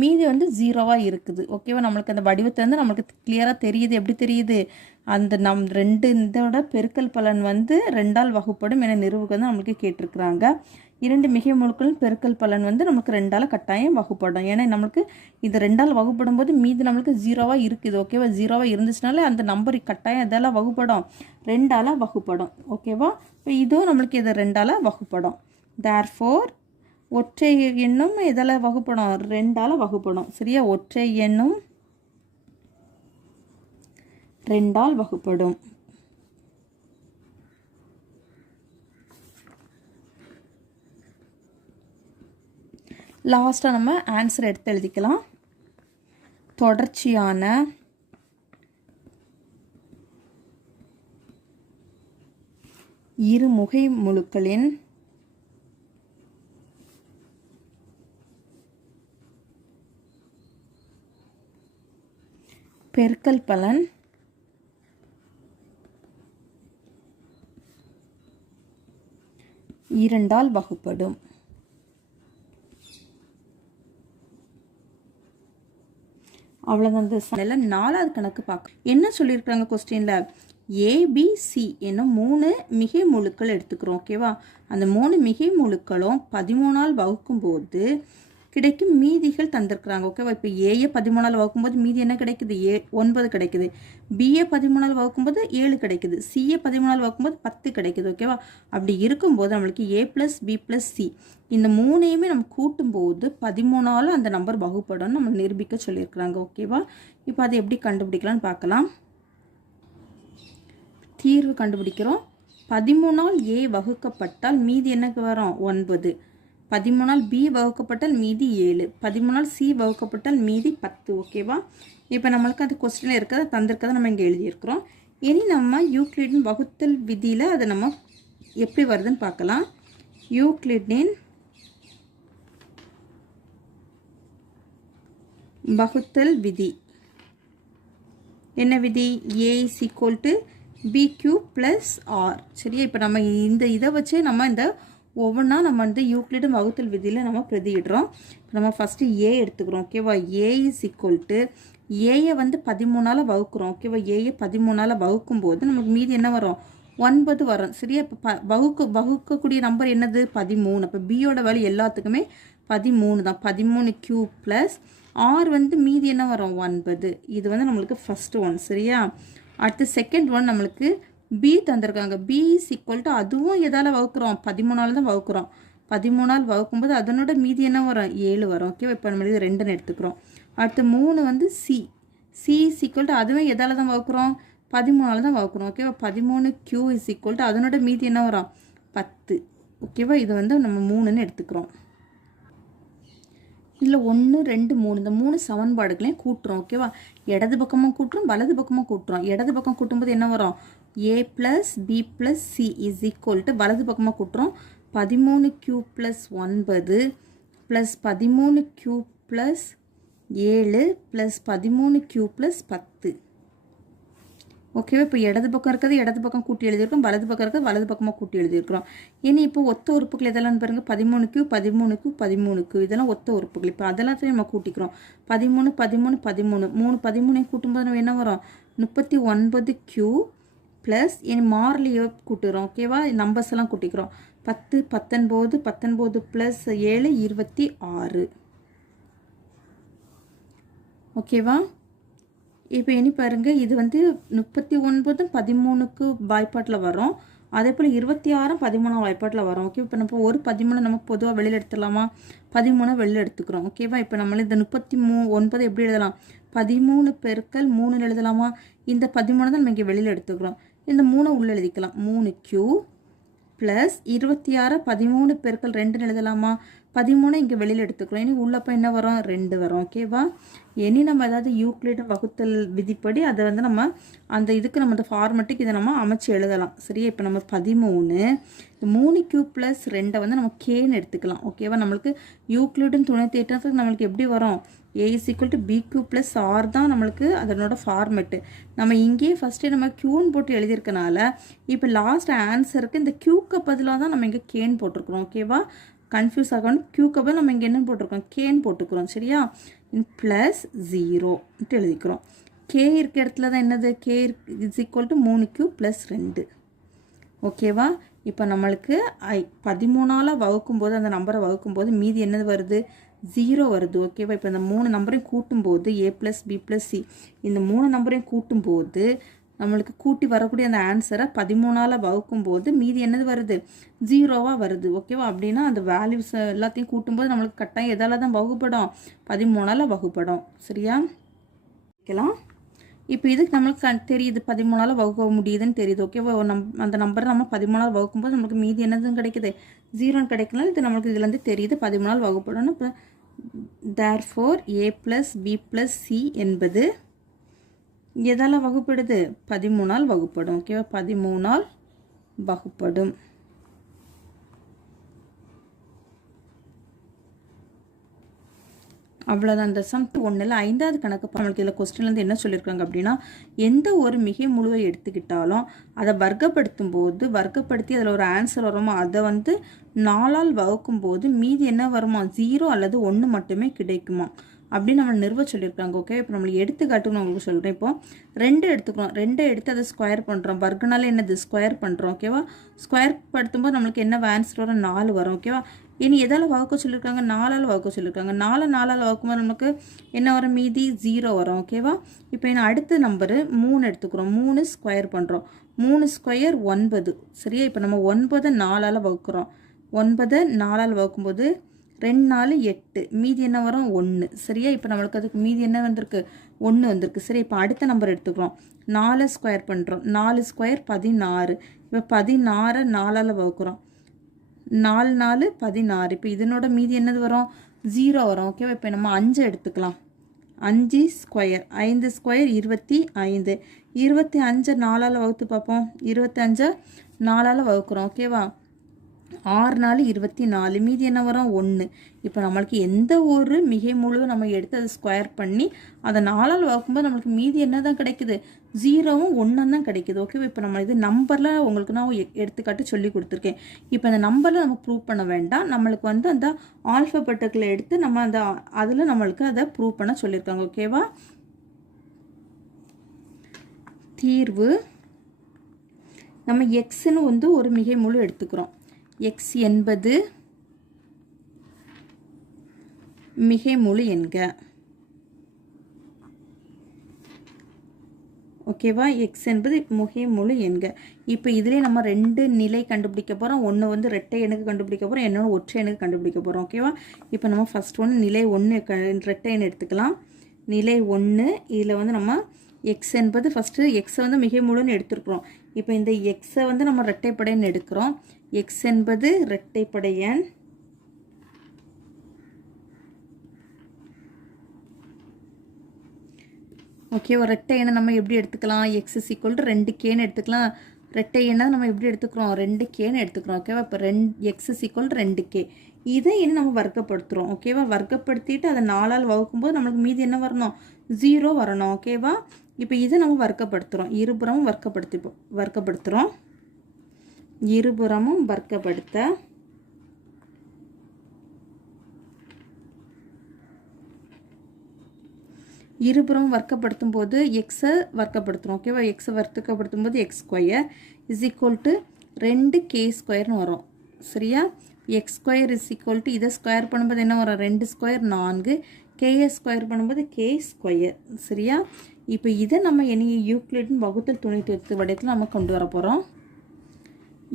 மீதி வந்து 0வாக இருக்குது. ஓகேவா, நம்மளுக்கு அந்த வடிவத்தை வந்து நம்மளுக்கு கிளியராக தெரியுது. எப்படி தெரியுது, அந்த 2 இதோட பெருக்கல் பலன் வந்து 2ஆல் வகுப்படும் என நிறுவுக்கு வந்து நம்மளுக்கு கேட்டிருக்கிறாங்க. 2 மிகை முழுக்களின் பெருக்கல் பலன் வந்து நமக்கு 2ஆல் கட்டாயம் வகுப்படும். ஏன்னா நம்மளுக்கு இது 2ஆல் வகுப்படும் போது மீதி நம்மளுக்கு 0வாக இருக்குது. ஓகேவா, 0வாக இருந்துச்சுனாலே அந்த நம்பர் கட்டாயம் இதெல்லாம் வகுப்படும், 2ஆல் வகுப்படும். ஓகேவா, இப்போ இதுவும் நம்மளுக்கு இது 2ஆல் வகுப்படும். தேர்ஃபோர் ஒற்றை எண்ணும் இதில் வகுப்படும், 2ஆல் வகுப்படும். சரியா, ஒற்றை எண்ணும் 2ஆல் வகுப்படும். லாஸ்ட்டாக நம்ம ஆன்சர் எடுத்து எழுதிக்கலாம். தொடர்ச்சியான இருமுகை முழுக்களின் பெருக்கல் பலன் இரண்டால் வகுப்படும். அவ்வளோதான். இந்த 4வது கணக்கு பார்க்க என்ன சொல்லியிருக்காங்க கொஸ்டினில், ஏபிசி என்னும் 3 மிகை முழுக்கள் எடுத்துக்கிறோம். ஓகேவா, அந்த 3 மிகை முழுக்களும் 13ஆல் வகுக்கும்போது கிடைக்கும் மீதிகள் தந்திருக்கிறாங்க. ஓகேவா, இப்போ ஏயை 13ஆல் வகுக்கும்போது மீதி என்ன கிடைக்குது, 9 கிடைக்குது. பிஏ 13ஆல் வகுக்கும்போது 7 கிடைக்குது. சிஏ 13ஆல் வகுக்கும்போது 10 கிடைக்குது. ஓகேவா, அப்படி இருக்கும்போது நம்மளுக்கு a + b + c இந்த 3ஐயுமே நம்ம கூட்டும்போது 13ஆல் அந்த நம்பர் வகுப்படும் நம்ம நிரூபிக்க சொல்லியிருக்கிறாங்க. ஓகேவா, இப்போ அதை எப்படி கண்டுபிடிக்கலாம்னு பார்க்கலாம். தீர்வு கண்டுபிடிக்கிறோம். 13ஆல் a வகுக்கப்பட்டால் மீதி என்னக்கு வரும் 9, 13ஆல் b வகுக்கப்பட்டால் மீதி 7, 13ஆல் c வகுக்கப்பட்டால் மீதி 10. ஓகேவா, இப்போ நம்மளுக்கு அது கொஸ்டினில் இருக்கிறத தந்திருக்கதை நம்ம இங்கே எழுதியிருக்கிறோம். இனி நம்ம யூக்ளிடின் வகுத்தல் விதியில் அதை நம்ம எப்படி வருதுன்னு பார்க்கலாம். யூக்ளிடின் வகுத்தல் விதி என்ன விதி, a = bq + r. சரியா, இப்போ நம்ம இதை வச்சு நம்ம இந்த ஒவ்வொன்றா நம்ம வந்து யூக்ளிடு வகுத்தல் விதியில் நம்ம பிரதியிடுறோம். நம்ம ஃபஸ்ட்டு ஏ எடுத்துக்கிறோம். ஓகேவா? ஏ இஸ் ஈக்குவல் டு ஏயை வந்து 13ஆல் வகுக்கிறோம். ஓகேவா? ஏயை 13ஆல் வகுக்கும்போது நமக்கு மீதி என்ன வரும்? 9 வரும். சரியா? இப்போ வகுக்கக்கூடிய நம்பர் என்னது? 13. அப்போ பியோட வேல்யூ எல்லாத்துக்குமே 13 தான். 13 கியூப் ப்ளஸ் ஆர் வந்து மீதி என்ன வரும்? 9. இது வந்து நம்மளுக்கு ஃபஸ்ட்டு ஒன். சரியா? அடுத்து செகண்ட் ஒன் நம்மளுக்கு பி தந்திருக்காங்க. பி இஸ் ஈக்குவல் டு அதுவும் எதால் வகுக்கிறோம்? 13ஆல் தான் வகுக்கிறோம். 13ஆல் வகுக்கும்போது அதனோட மீதி என்ன வரும்? 7 வரும். ஓகேவா? இப்போ நம்ம இது 2ன்னு எடுத்துக்கிறோம். அடுத்து 3 வந்து C. C is equal to அதுவும் எதால் தான் வகுக்கிறோம்? 13ஆல் தான் வகுக்கிறோம். ஓகேவா? 13 கியூ இஸ் ஈக்குவல் டு அதனோட மீதி என்ன வரும்? 10. ஓகேவா? இது வந்து நம்ம 3ன்னு எடுத்துக்கிறோம். இதில் 1 2 3 இந்த 3 சமன்பாடுகளையும் கூட்டுறோம். ஓகேவா? இடது பக்கமும் கூட்டுறோம், வலது பக்கமும் கூட்டுறோம். இடது பக்கம் கூட்டும்போது என்ன வரும்? A plus B plus C is equal to வலது பக்கமாக கூட்டுறோம் 13 கியூப் ப்ளஸ் 9 ப்ளஸ் 13 cube plus 7 plus 13 cube plus 10. ஓகேவா? இப்போ இடது பக்கம் இருக்கிறது இடது பக்கம் கூட்டி எழுதியிருக்கோம், வலது பக்கம் இருக்கிறது வலது பக்கமாக கூட்டி எழுதியிருக்கிறோம். இனி இப்போ ஒத்த உறுப்புகள் இதெல்லாம் பாருங்கள். 13 13 இதெல்லாம் ஒத்த உறுப்புகள். இப்போ அதெல்லாத்தையும் நம்ம கூட்டிக்கிறோம். 13 13 13 3 13 கூட்டும்போது நம்ம என்ன வரும்? 39 கியூ ப்ளஸ் இனி மாறிலியோ கூட்டுறோம். ஓகேவா? நம்பர்ஸ் எல்லாம் கூட்டிக்கிறோம். 10 19 19 ப்ளஸ் 7 26. ஓகேவா? இப்போ இனி பாருங்கள், இது வந்து 39 13க்கு வாய்ப்பாட்டில் வரும். அதே போல் 26 13 வாய்ப்பாட்டில் வரும். ஓகே, இப்போ நம்ம ஒரு 13 நம்ம பொதுவாக வெளியில் எடுத்துடலாமா? 13 வெளியில் எடுத்துக்கிறோம். ஓகேவா? இப்போ நம்மள இந்த 39 எப்படி எழுதலாம்? 13 பெருக்கல் 3 எழுதலாமா? இந்த 13 தான் நம்ம இங்கே வெளியில் எடுத்துக்கிறோம். இந்த 3 உள்ள எழுதிக்கலாம். 3 கியூ ப்ளஸ் 26 13 பெருக்கல் 2 எழுதலாமா? 13 இங்கே வெளியில் எடுத்துக்கிறோம். இனி உள்ளப்போ என்ன வரும்? 2 வரும். ஓகேவா? இனி நம்ம ஏதாவது யூக்ளிட் வகுத்தல் விதிப்படி அதை வந்து நம்ம அந்த இதுக்கு நம்ம அந்த ஃபார்மெட்டுக்கு இதை நம்ம அமைச்சு எழுதலாம். சரியா? இப்போ நம்ம 13 3 கியூ ப்ளஸ் 2 வந்து நம்ம கேன்னு எடுத்துக்கலாம். ஓகேவா? நம்மளுக்கு யூக்ளிட்னு துணை தேற்றத்துக்கு நம்மளுக்கு எப்படி வரும்? A is equal to B Q plus R தான் நம்மளுக்கு அதனோட ஃபார்மெட்டு. நம்ம இங்கேயே ஃபஸ்ட்டு நம்ம க்யூன்னு போட்டு எழுதியிருக்கனால இப்போ லாஸ்ட் ஆன்சருக்கு இந்த க்யூக்கு பதிலாக தான் நம்ம இங்கே கேன்னு போட்டிருக்கிறோம். ஓகேவா? கன்ஃபியூஸ் ஆகணும். க்யூக்கு பதில் நம்ம இங்கே என்ன போட்டிருக்கோம்? கேன்னு போட்டுக்கிறோம். சரியா? ப்ளஸ் 0ன்ட்டு எழுதிக்கிறோம். கே இருக்க இடத்துல தான் என்னது? K is equal to 3 Q plus 2. ஓகேவா? இப்போ நம்மளுக்கு 13ஆல் வகுக்கும்போது அந்த நம்பரை வகுக்கும்போது மீதி என்னது வருது? 0 வருது. ஓகேவா? இப்போ இந்த 3 நம்பரையும் கூட்டும்போது ஏ ப்ளஸ் பி ப்ளஸ் சி இந்த 3 நம்பரையும் கூட்டும்போது நம்மளுக்கு கூட்டி வரக்கூடிய அந்த ஆன்சரை 13ஆல் வகுக்கும்போது மீதி என்னது வருது? 0வா வருது. ஓகேவா? அப்படின்னா அந்த வேல்யூஸ் எல்லாத்தையும் கூட்டும்போது நம்மளுக்கு கட்டாயம் எதால் தான் வகுப்படும்? 13ஆல் வகுப்படும். சரியா? வைக்கலாம். இப்போ இதுக்கு நம்மளுக்கு தெரியுது 13ஆல் வகுக்க முடியுதுன்னு தெரியுது. ஓகேவா? அந்த நம்பரை நம்ம 13ஆல் வகுக்கும்போது நம்மளுக்கு மீதி என்னதுன்னு கிடைக்குது? 0ன்னு கிடைக்கலாம். இது நம்மளுக்கு இதுலேருந்து தெரியுது 13ஆல் வகுப்படணும். இப்போ தேர்ஃபோர் ஏ ப்ளஸ் பி ப்ளஸ் சி என்பது எதால் வகுப்படுது? 13ஆல் வகுப்படும். ஓகேவா? 13ஆல் வகுப்படும். அவ்வளோதான். அந்த சம் 1ல் 5வது கணக்கு நம்மளுக்கு இதில் கொஸ்டின்லேருந்து என்ன சொல்லியிருக்காங்க அப்படின்னா, எந்த ஒரு மிகை முழுவை எடுத்துக்கிட்டாலும் அதை வர்க்கப்படுத்தி அதில் ஒரு ஆன்சர் வருமோ அதை வந்து 4ஆல் வகுக்கும்போது மீதி என்ன வருமா? 0 அல்லது 1 மட்டுமே கிடைக்குமா அப்படின்னு நம்ம நிறுவ சொல்லியிருக்காங்க. ஓகே, இப்போ நம்மளுக்கு எடுத்துக்காட்டுன்னு உங்களுக்கு சொல்கிறேன். இப்போ 2 எடுத்துக்கிறோம். 2 எடுத்து அதை ஸ்கொயர் பண்ணுறோம். வர்க்கனால என்னது? ஸ்கொயர் பண்ணுறோம். ஓகேவா? ஸ்கொயர் படுத்தும்போது நம்மளுக்கு என்ன ஆன்சர் வரும்? 4 வரும். ஓகேவா? இனி எதால் வகுக்க சொல்லியிருக்காங்க? 4ஆல் வகுக்க சொல்லியிருக்காங்க. 4ஆல் வகுக்கும்போது நமக்கு என்ன வரும்? மீதி 0 வரும். ஓகேவா? இப்போ என்ன அடுத்த நம்பரு 3 எடுத்துக்கிறோம். 3 ஸ்கொயர் பண்ணுறோம். 3 ஸ்கொயர் 9. சரியா? இப்போ நம்ம 9 4ஆல் வகுக்கிறோம். 9 4ஆல் வகுக்கும்போது 2 4 8 மீதி என்ன வரும்? 1. சரியா? இப்போ நம்மளுக்கு அதுக்கு மீதி என்ன வந்திருக்கு? 1 வந்திருக்கு. சரி, இப்போ அடுத்த நம்பர் எடுத்துக்கிறோம். 4 ஸ்கொயர் பண்ணுறோம். 4 ஸ்கொயர் 16. இப்போ 16 4ஆல் வகுக்கிறோம். 4 4 16. இப்போ இதனோட மீதி என்னது வரும்? 0 வரும். ஓகேவா? இப்போ நம்ம 5 எடுத்துக்கலாம். 5 ஸ்கொயர் 5 ஸ்கொயர் 25. 25 4ஆல் வகுத்து பார்ப்போம். 25 4ஆல் வகுக்கிறோம். ஓகேவா? 6 4 24 மீதி என்ன வரும் 1. இப்போ நம்மளுக்கு எந்த ஒரு மிகை முழு நம்ம எடுத்து அதை ஸ்கொயர் பண்ணி அதை 4ஆல் வகுக்கும்போது நம்மளுக்கு மீதி என்ன தான் கிடைக்குது 0வும் 1 தான் கிடைக்குது. ஓகேவா? இப்போ நம்ம இது நம்பரில் உங்களுக்கு நான் எடுத்துக்காட்டு சொல்லி கொடுத்துருக்கேன். இப்போ அந்த நம்பரில் நம்ம ப்ரூவ் பண்ண வேண்டாம். நம்மளுக்கு வந்து அந்த ஆல்ஃபபெட்டுகளை எடுத்து நம்ம அந்த அதில் நம்மளுக்கு அதை ப்ரூவ் பண்ண சொல்லியிருக்காங்க. ஓகேவா? தீர்வு நம்ம எக்ஸ்ன்னு வந்து ஒரு மிகை முழு எடுத்துக்கிறோம். எக்ஸ் என்பது மிகை முழு என்க. ஓகேவா? எக்ஸ் என்பது மிகை முழு என்க. இப்போ இதிலே நம்ம 2 நிலை கண்டுபிடிக்க போகிறோம். ஒன்று வந்து ரெட்டை எண்ணுக்கு கண்டுபிடிக்க போகிறோம், இன்னொன்று ஒற்றை எண்ணுக்கு கண்டுபிடிக்க போகிறோம். ஓகேவா? இப்போ நம்ம ஃபஸ்ட் ஒன்று நிலை 1 ரெட்டை எண் எடுத்துக்கலாம். நிலை 1 இதில் வந்து நம்ம எக்ஸ் என்பது ஃபஸ்ட்டு எக்ஸை வந்து மிகை முழுன்னு எடுத்துருக்குறோம். இப்போ இந்த எக்ஸை வந்து நம்ம ரெட்டைப்படைன்னு எடுக்கிறோம். எக்ஸ் என்பது ரெட்டைப்படை எண். ஓகே, ஒரு ரெட்டை எண்ணை நம்ம எப்படி எடுத்துக்கலாம்? எக்ஸ் இஸ் ஈக்குவல் டு 2Kன்னு எடுத்துக்கலாம். ரெட்டை எண்ணை நம்ம எப்படி எடுத்துக்கிறோம்? 2Kன்னு எடுத்துக்கிறோம். ஓகேவா? இப்போ X is equal to 2K. இதை இன்னும் நம்ம வர்க்கப்படுத்துகிறோம். ஓகேவா? வர்க்கப்படுத்திட்டு அதை 4ஆல் வகுக்கும்போது நம்மளுக்கு மீதி என்ன வரணும்? 0 வரணும். ஓகேவா? இப்போ இதை நம்ம வர்க்கப்படுத்துகிறோம். இருபுறமும் வர்க்கப்படுத்துகிறோம். இருபுறமும் வர்க்கப்படுத்த இருபுறம் வர்க்கப்படுத்தும் போது எக்ஸை வர்க்கப்படுத்துகிறோம். ஓகேவா? எக்ஸை வர்க்கப்படுத்தும் போது X square is equal to 2K ஸ்கொயர்னு வரும். சரியா? X square is equal to இதை ஸ்கொயர் பண்ணும்போது என்ன வரும்? 2 ஸ்கொயர் 4, கேயை ஸ்கொயர் பண்ணும்போது கே ஸ்கொயர். சரியா? இப்போ இதை நம்ம யூக்ளிடின் வகுத்தல் துணை தேற்று வடிவத்தில் நம்ம கொண்டு வர போகிறோம்.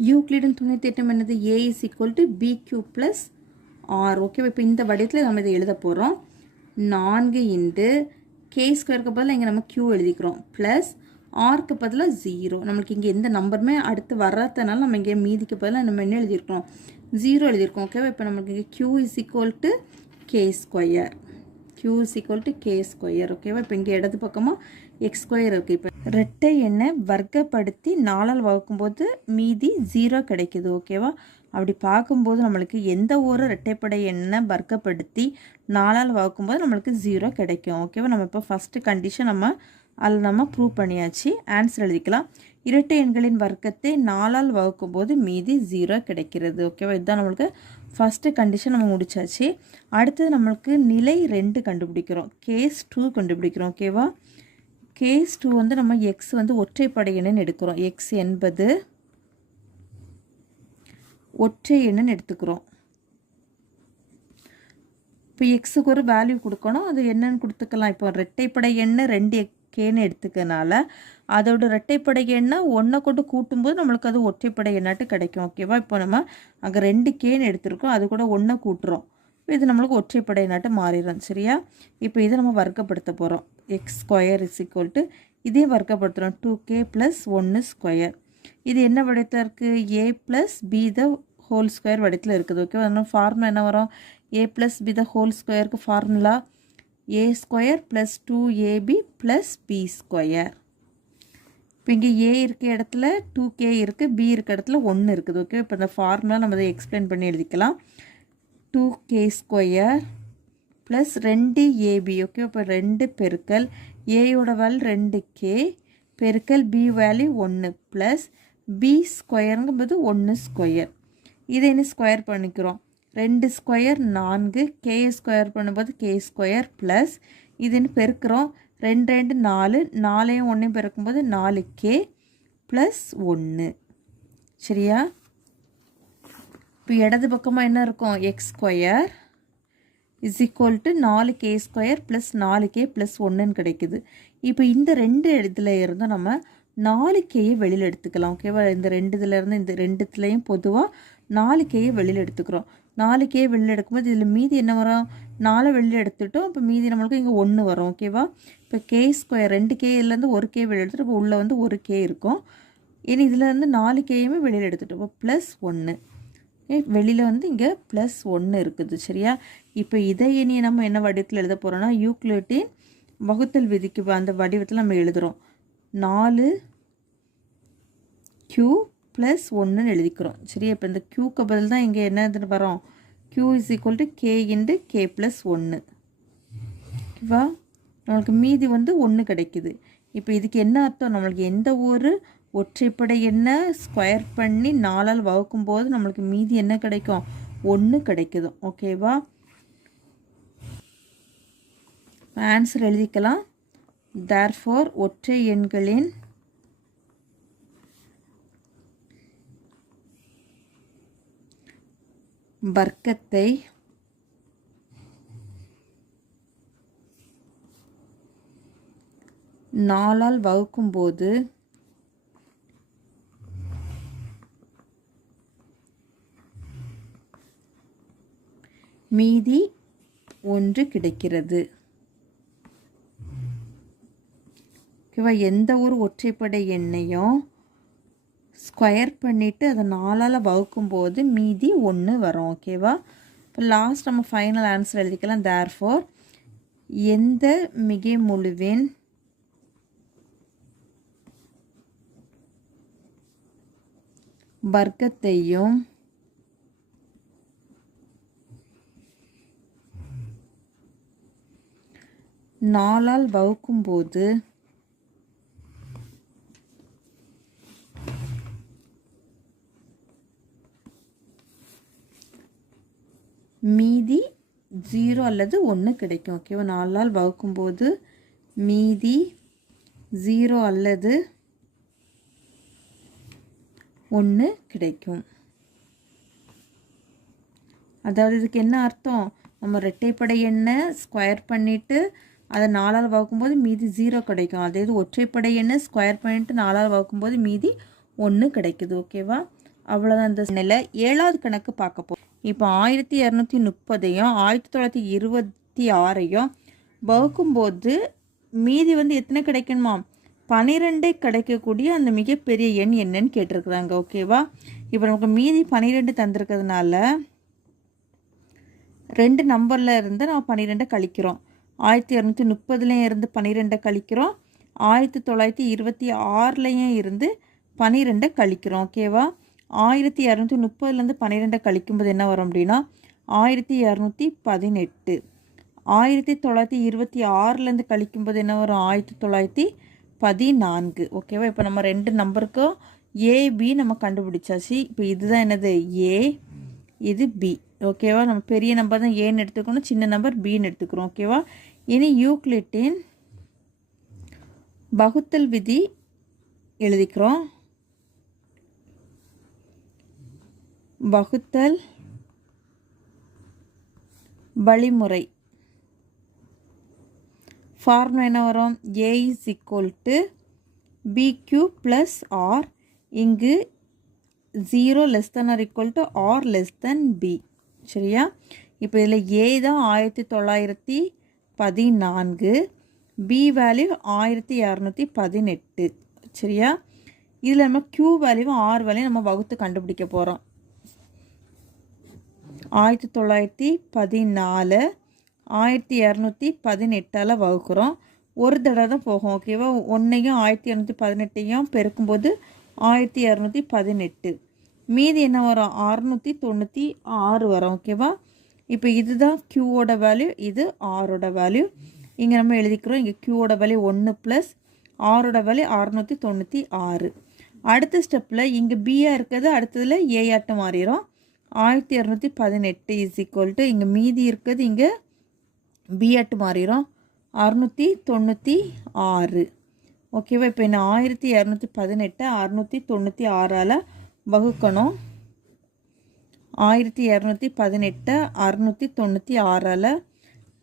யூக்ளிடின் துணை தேற்றம் என்னது? A is equal to BQ + R. ஓகேவா? இப்போ இந்த வடிவத்தில் நம்ம இதை எழுத போகிறோம். 4 இன்ட்டு கே ஸ்கொயருக்கு பதிலாக இங்கே நம்ம Q எழுதிக்கிறோம், ப்ளஸ் ஆர்க்கு பதிலாக 0. நம்மளுக்கு இங்கே எந்த நம்பருமே அடுத்து வர்றதுனால நம்ம இங்கே மீதிக்கு பதிலாக நம்ம என்ன எழுதியிருக்கோம்? 0 எழுதியிருக்கோம். ஓகேவா? இப்போ நமக்கு இங்கே Q is equal to K square. Q is equal to K square. ஓகேவா? இப்போ இங்கே இடது பக்கமாக எக்ஸ் ஸ்கொயர் இருக்குது. இப்போ ரெட்டை எண்ணை வர்க்கப்படுத்தி 4ஆல் வகுக்கும்போது மீதி 0 கிடைக்குது. ஓகேவா? அப்படி பார்க்கும்போது நம்மளுக்கு எந்த ஒரு ரெட்டைப்படை எண்ணை வர்க்கப்படுத்தி 4ஆல் வகுக்கும்போது நம்மளுக்கு 0 கிடைக்கும். ஓகேவா? நம்ம இப்போ ஃபஸ்ட்டு கண்டிஷன் அதில் நம்ம ப்ரூவ் பண்ணியாச்சு. ஆன்சர் எழுதிக்கலாம். இரட்டை எண்களின் வர்க்கத்தை 4ஆல் வகுக்கும்போது மீதி 0 கிடைக்கிறது. ஓகேவா? இதுதான் நம்மளுக்கு ஃபஸ்ட்டு கண்டிஷன் நம்ம முடிச்சாச்சு. அடுத்தது நம்மளுக்கு நிலை 2 கண்டுபிடிக்கிறோம். கேஸ் 2 கண்டுபிடிக்கிறோம். ஓகேவா? கேஸ் 2 வந்து நம்ம எக்ஸ் வந்து ஒற்றைப்படை எண்ணுன்னு எடுக்கிறோம். எக்ஸ் என்பது ஒற்றை எண்ணுன்னு எடுத்துக்கிறோம். இப்போ எக்ஸுக்கு ஒரு வேல்யூ கொடுக்கணும். அது என்னன்னு கொடுத்துக்கலாம். இப்போ ரெட்டைப்படை எண்ணை 2Kன்னு எடுத்துக்கனால அதோட ரெட்டைப்படை எண்ணை 1 கொண்டு கூட்டும்போது நம்மளுக்கு அது ஒற்றைப்படை எண்ணாட்டு கிடைக்கும். ஓகேவா? இப்போ நம்ம அங்கே 2Kன்னு எடுத்துருக்கோம், அது கூட 1 கூட்டுறோம். இது நம்மளுக்கு ஒற்றைப்படை எண்ணாட்டு மாறிடும். சரியா? இப்போ இதை நம்ம வர்க்கப்படுத்த போகிறோம். X square is equal to இதே வர்க்கப்படுத்துகிறோம். 2K + 1 square. இது என்ன வடிவத்தில் இருக்குது? A + B the whole square வடிவத்தில் இருக்குது. ஓகேவா? அதனால் ஃபார்முலா என்ன வரும்? A + B த ஹோல் ஸ்கொயருக்கு formula A square + 2AB + B ஸ்கொயர். இப்போ இங்கே A இருக்க இடத்துல 2K இருக்குது, B இருக்க இடத்துல 1 இருக்குது. ஓகே, இப்போ இந்த ஃபார்முலா நம்ம அதை எக்ஸ்பிளைன் பண்ணி எழுதிக்கலாம். 2K square plus 2AB. Okay, இப்போ 2 பெருக்கல் ஏயோட வேல்யூ 2K பெருக்கல் B value 1 plus B ஸ்கொயருங்கும்போது 1 square. இதை என்ன ஸ்கொயர் பண்ணிக்கிறோம்? 2 ஸ்கொயர் 4, K ஸ்கொயர் பண்ணும்போது K ஸ்கொயர் ப்ளஸ் இதுன்னு பெருக்கிறோம். 2 2 4, 4ஐயும் 1ஐயும் பெருக்கும்போது 4K ப்ளஸ் 1. சரியா? இப்போ இடது பக்கமாக என்ன இருக்கும்? X square is equal to 4K square plus 4K plus 1ன்னு கிடைக்குது. இப்போ இந்த 2 இதில் இருந்தும் நம்ம 4Kயை வெளியில் எடுத்துக்கலாம். ஓகேவா? இந்த 2 இதில் இருந்து இந்த 2த்துலேயும் பொதுவாக 4Kயை வெளியில் எடுத்துக்கிறோம். 4Kயை வெளியில் எடுக்கும்போது இதில் மீதி என்ன வரும்? 4 வெளியில் எடுத்துட்டோம். இப்போ மீதி நம்மளுக்கு இங்கே 1 வரும். ஓகேவா? இப்போ K ஸ்கொயர் 2Kலேருந்து 1K வெளியில் எடுத்துகிட்டு இப்போ உள்ளே வந்து 1K இருக்கும். இனி இதில் இருந்து 4Kயுமே வெளியில் எடுத்துட்டோம். இப்போ ப்ளஸ் 1 வெளியில் வந்து இங்கே ப்ளஸ் 1 இருக்குது. சரியா? இப்போ இதை இனி நம்ம என்ன வடிவத்தில் எழுத போகிறோம்னா யூக்ளிடின் வகுத்தல் விதிக்கு அந்த வடிவத்தில் நம்ம எழுதுகிறோம். 4Q ப்ளஸ் ஒன்றுன்னு எழுதிக்கிறோம். சரி, இப்போ இந்த க்யூக்கு பதில் தான் இங்கே என்ன வரோம், Q is equal to K into K plus ஒன்று. ஓகேவா, நம்மளுக்கு மீதி வந்து 1 கிடைக்குது. இப்போ இதுக்கு என்ன அர்த்தம், நம்மளுக்கு எந்த ஒரு ஒற்றைப்படை எண்ணை ஸ்கொயர் பண்ணி 4ஆல் வகுக்கும்போது நம்மளுக்கு மீதி என்ன கிடைக்கும், 1 கிடைக்குது. ஓகேவா, ஆன்சர் எழுதிக்கலாம். therefore ஒற்றை எண்களின் வர்க்கத்தை நாலால் வகுக்கும்போது மீதி 1 கிடைக்கிறது. ஓகேவா, எந்த ஒரு ஒற்றைப்படை எண்ணையும் ஸ்கொயர் பண்ணிவிட்டு அதை 4ஆல் வகுக்கும்போது மீதி 1 வரும். ஓகேவா, இப்போ லாஸ்ட் நம்ம ஃபைனல் ஆன்சர் எழுதிக்கலாம். therefore எந்த மிகை முழுவின் வர்க்கத்தையும் நாலால் வகுக்கும்போது மீதி 0 அல்லது 1 கிடைக்கும். ஓகேவா, 4ஆல் வகுக்கும்போது மீதி 0 அல்லது 1 கிடைக்கும். அதாவது இதுக்கு என்ன அர்த்தம், நம்ம இரட்டைப்படை எண்ணை ஸ்கொயர் பண்ணிவிட்டு அதை 4ஆல் வகுக்கும்போது மீதி 0 கிடைக்கும். அதே இது ஒற்றைப்படை எண்ணை ஸ்கொயர் பண்ணிவிட்டு 4ஆல் வகுக்கும்போது மீதி 1 கிடைக்குது. ஓகேவா, அவ்வளோதான். இந்த நிலை 7வது கணக்கு பார்க்க போகிறோம். இப்போ 1230ஐயும் 1926ஐயும் வகுக்கும்போது மீதி வந்து எத்தனை கிடைக்கணுமா, 12 கிடைக்கக்கூடிய அந்த மிகப்பெரிய எண் என்னன்னு கேட்டிருக்கிறாங்க. ஓகேவா, இப்போ நமக்கு மீதி 12 தந்திருக்கிறதுனால 2 நம்பரில் இருந்து நம்ம 12 கழிக்கிறோம். 1230லையும் இருந்து 12 கழிக்கிறோம், 1926லையும் இருந்து 12 கழிக்கிறோம். ஓகேவா, 1230லேருந்து 12 கழிக்கும்போது என்ன வரும் அப்படின்னா 1218. 1926லேருந்து கழிக்கும்போது என்ன வரும், 1914. ஓகேவா, இப்போ நம்ம 2 நம்பருக்கும் ஏபி நம்ம கண்டுபிடிச்சாச்சு. இப்போ இதுதான் என்னது ஏ, இது பி. ஓகேவா, நம்ம பெரிய நம்பர் தான் ஏன்னு எடுத்துக்கணும், சின்ன நம்பர் பின்னு எடுத்துக்கிறோம். ஓகேவா, இனி யூக்ளிட்டின் வகுத்தல் விதி எழுதிக்கிறோம். வகுத்தல் வழிமுறை ஃபார்முலா என்ன வரும், A is equal to B Q plus R. இங்கு 0 less than R equal to R less than B. சரியா, இப்போ இதில் ஏ தான் 1914, பி வேல்யூ 1218. சரியா, இதில் நம்ம க்யூ வேல்யூவும் ஆர் வேல்யூ நம்ம வகுத்து கண்டுபிடிக்க போகிறோம். 1914 1218ஆல் வகுக்கிறோம். ஒரு தடவை தான் போகும். ஓகேவா, 1ஐயும் 1218ஐயும் பெருக்கும்போது 1218. மீதி என்ன வரும், 696 வரும். ஓகேவா, இப்போ இதுதான் க்யூவோட வேல்யூ, இது ஆரோட வேல்யூ. இங்கே நம்ம எழுதிக்கிறோம். இங்கே க்யூவோட வேல்யூ 1 ப்ளஸ் ஆரோட வேல்யூ 696. அடுத்த ஸ்டெப்பில் இங்கே பியாக இருக்கிறது அடுத்ததில் ஏஆட்டு மாறிடும். 1218 இஸ் ஈக்குவல் டு இங்கே மீதி இருக்கிறது இங்கே பிஆட்டு மாறிடும் 696. ஓகேவா, இப்போ என்ன 1218 696ஆல் வகுக்கணும். 1218 696ஆல்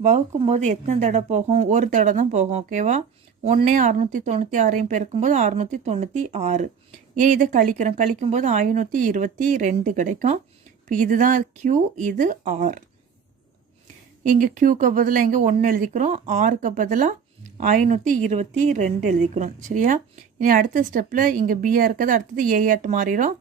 வகுக்கும்போது எத்தனை தடவை போகும், ஒரு தடவை தான் போகும். ஓகேவா, 1 696ஐயும் பெருக்கும்போது 696. ஏன் இதை கழிக்கும்போது 522 கிடைக்கும். இப்போ இதுதான் க்யூ, இது ஆர். இங்கே க்யூக்கு பதிலாக இங்கே 1 எழுதிக்கிறோம், ஆருக்கு பதிலாக 522 எழுதிக்கிறோம். சரியா, இனி அடுத்த ஸ்டெப்பில் இங்கே பியாக இருக்கிறது அடுத்தது ஏஆட்டு மாறிடும்.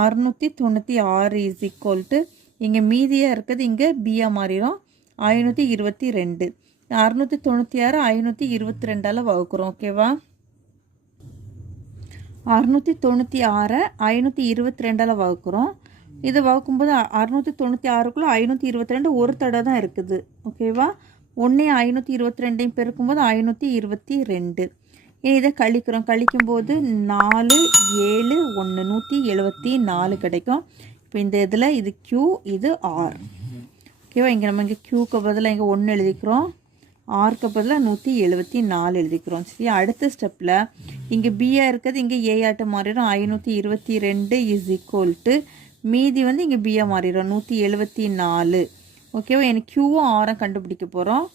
696 இஸ் ஈக்குவல் டு இங்கே மீதியாக இருக்கிறது இங்கே பியாக மாறிடும் 522. 696 522ஆல் வகுக்கிறோம். ஓகேவா, 696 522 வகுக்கிறோம். இது வகுக்கும்போது 696க்குள்ள 522 ஒரு தடவை தான் இருக்குது. ஓகேவா? 1 522 பெருக்கும்போது 522. இதை கழிக்கிறோம். கழிக்கும்போது 4 7 1 174 கிடைக்கும். இப்போ இந்த இதில் இது Q, இது R. ஓகேவா? இங்கே நம்ம இங்கே Qக்கு பதிலாக இங்கே 1 எழுதிக்கிறோம், Rக்கு பதிலாக 174 எழுதிக்கிறோம். சரி, அடுத்த ஸ்டெப்பில் இங்கே பியா இருக்கிறது இங்கே ஏஆட்ட மாறிடும். 522 இஸ் ஈக்குவல் டு மீதி வந்து இங்கே பியா மாறிடும் 174. ஓகேவா? எனக்கு Qவும் Rம் கண்டுபிடிக்க போகிறோம்.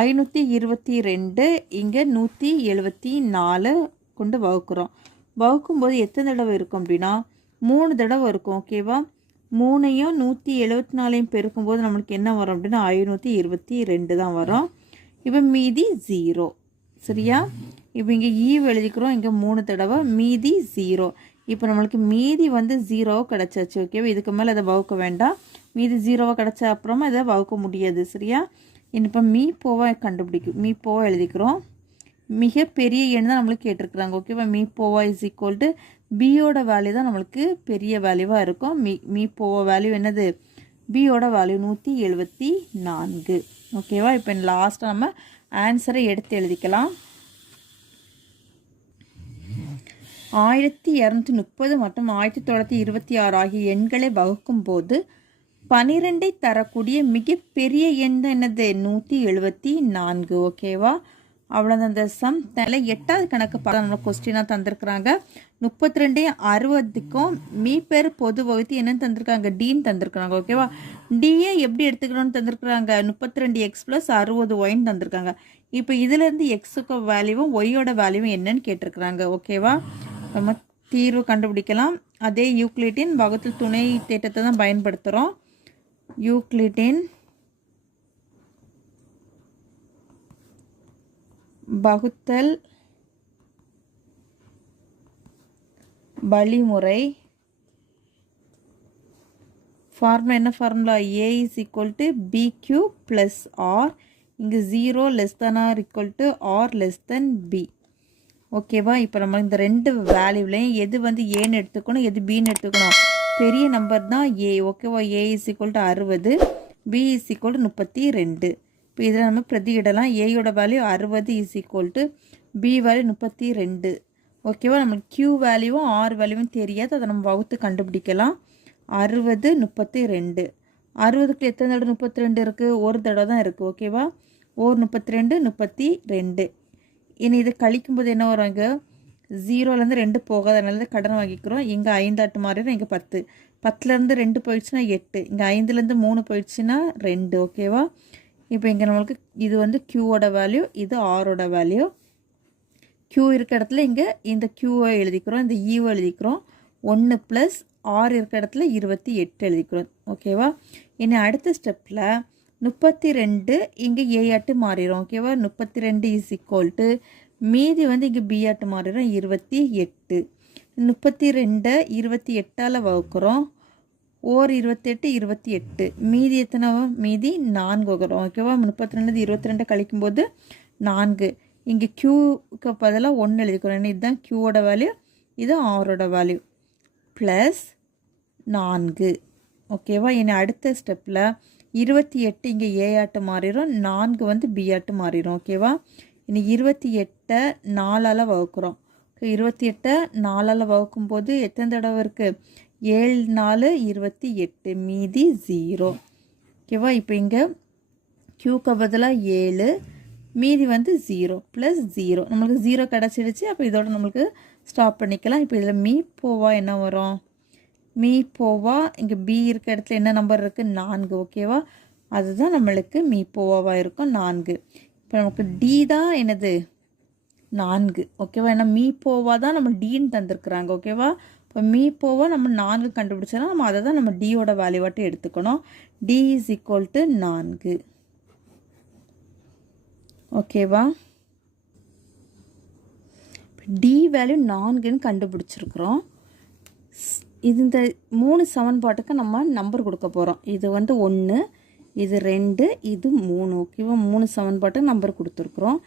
522 இங்கே 174 கொண்டு வகுக்கிறோம். வகுக்கும்போது எத்தனை தடவை இருக்கும் அப்படின்னா 3 தடவை இருக்கும். ஓகேவா? 3ஐயும் 174ஐயும் பெருக்கும்போது நம்மளுக்கு என்ன வரும் அப்படின்னா 522 தான் வரும். இப்போ மீதி 0. சரியா? இப்போ இங்கே ஈவ் எழுதிக்கிறோம். இங்கே 3 தடவை, மீதி 0. இப்போ நம்மளுக்கு மீதி வந்து 0 கிடச்சாச்சு. ஓகேவா? இதுக்கு மேலே அதை வகுக்க வேண்டாம். மீதி 0 கிடச்ச அப்புறமா இதை வகுக்க முடியாது. சரியா? இப்போ மீப்போவை கண்டுபிடிக்கும். மீப்போவை எழுதிக்கிறோம். மிகப்பெரிய எண் தான் நம்மளுக்கு கேட்டிருக்கிறாங்க. ஓகேவா? மீப்போவா இஸ் ஈக்குவல் டு பியோட வேல்யூ தான் நம்மளுக்கு பெரிய வேல்யூவாக இருக்கும். மீப்போவா வேல்யூ என்னது? பியோட வேல்யூ 174. ஓகேவா? இப்போ லாஸ்ட்டாக நம்ம ஆன்சரை எடுத்து எழுதிக்கலாம். 1230 மற்றும் 1926 ஆகிய எண்களை வகுக்கும் போது 12ஐ தரக்கூடிய மிகப்பெரிய எண் தான் என்னது? 174. ஓகேவா? அவ்வளோதான் இந்த சம். அதில் 8வது கணக்கு பார்த்து நம்ம கொஸ்டினாக தந்திருக்கிறாங்க. 32 60க்கும் மீ பெர் பொது வகுத்து என்னன்னு தந்திருக்காங்க? டின்னு தந்திருக்கிறாங்க. ஓகேவா? டியை எப்படி எடுத்துக்கணும்னு தந்திருக்கிறாங்க? 32x + 60y தந்திருக்காங்க. இப்போ இதுலேருந்து எக்ஸுக்கு வேல்யூவும் ஒய்யோட வேல்யூவும் என்னன்னு கேட்டிருக்கிறாங்க. ஓகேவா? நம்ம தீர்வு கண்டுபிடிக்கலாம். அதே யூக்ளிட்டின் வகுத்தல் துணை தேற்றத்தை தான் பயன்படுத்துகிறோம். யூக்ளிட்டின் வகுத்தல் வழிமுறை ஃபார்முலா என்ன formula? A is equal to BQ plus R. இங்கு 0 less than or equal to R less than B. ஓகேவா? இப்போ நம்ம இந்த ரெண்டு வேல்யூலையும் எது வந்து ஏன்னு எடுத்துக்கணும், எது பின்னு எடுத்துக்கணும்? பெரிய நம்பர் தான் A. ஓகேவா? A is equal to 60, B is equal to 32. இப்போ இதில் நம்ம பிரதியிடலாம். ஏயோட value 60 is equal to B value 32. ஓகேவா? நம்மளுக்கு Q வேல்யூவும் R வேல்யூவும் தெரியாது, அதை நம்ம வகுத்து கண்டுபிடிக்கலாம். 60 32. 60க்கு எத்தனை தடவை 32 இருக்குது? ஒரு தடவை தான் இருக்குது. ஓகேவா? 32 32. இனி இதை கழிக்கும்போது என்ன வரும்? இங்கே 0லேருந்து 2 போகாது, அதனால கடன் வாங்கிக்கிறோம். இங்கே 5 ஆட்டு மாறிடும், இங்கே 10. 10லேருந்து 2 போயிடுச்சுன்னா 8. இங்கே 5லேருந்து 3 போயிடுச்சுன்னா 2. ஓகேவா? இப்போ இங்கே நம்மளுக்கு இது வந்து Qவோட வேல்யூ, இது Rோட வேல்யூ. Q இருக்க இடத்துல இங்கே இந்த Qவை எழுதிக்கிறோம், இந்த ஈவை எழுதிக்கிறோம். 1 + R இருக்க இடத்துல 28 எழுதிக்கிறோம். ஓகேவா? இனி அடுத்த ஸ்டெப்பில் 32 இங்கே ஏ ஆட்டு மாறிடும். ஓகேவா? 32 இஸ் ஈக்குவல் டு மீதி வந்து இங்கே பி ஆட்டு மாறிடும் 28. 32 28ஆல் வகுக்கிறோம். 28 28. மீதி எத்தனை? மீதி 4 வகுக்கிறோம். ஓகேவா? 32 22 கழிக்கும்போது 4. இங்கே Qக்கு பதிலாக 1 எழுதிக்கிறோம். இதுதான் Qவோட வேல்யூ, இது Rோட வேல்யூ ப்ளஸ் 4. ஓகேவா? இனி அடுத்த ஸ்டெப்பில் 28 இங்கே ஏ ஆட்டு மாறிடும், 4 வந்து பி ஆட்டு மாறிடும். ஓகேவா? இனி 28 4ஆல் வகுக்கிறோம். 28 4ஆல் வகுக்கும்போது எத்தனை தடவை இருக்குது? 7 4 28, மீதி 0. ஓகேவா? இப்போ இங்கே Qக்கு பதிலாக 7, மீதி வந்து 0 ப்ளஸ் 0. நம்மளுக்கு 0 கிடச்சிடுச்சு. அப்போ இதோட நம்மளுக்கு ஸ்டாப் பண்ணிக்கலாம். இப்போ இதில் மீப்போவா என்ன வரும்? மீப்போவா இங்கே பி இருக்க இடத்துல என்ன நம்பர் இருக்குது? 4. ஓகேவா? அதுதான் நம்மளுக்கு மீப்போவாவாக இருக்கும், 4. இப்போ நமக்கு டி தான் என்னது? 4. ஓகேவா? ஏன்னா மீப்போவா தான் நம்ம டின்னு தந்திருக்குறாங்க. ஓகேவா? இப்போ மீப்போவா நம்ம 4 கண்டுபிடிச்சோன்னா நம்ம அதை தான் நம்ம டியோட வேல்யூவாட்டு எடுத்துக்கணும். D is equal to 4. ஓகேவா? டி வேல்யூ 4ன்னு கண்டுபிடிச்சிருக்கிறோம். இது இந்த 3 சமன்பாட்டுக்கு நம்ம நம்பர் கொடுக்க போகிறோம். இது வந்து 1, இது 2, இது 3. ஓகேவா? 3 சமன்பாட்டுக்கு நம்பர் கொடுத்துருக்குறோம்.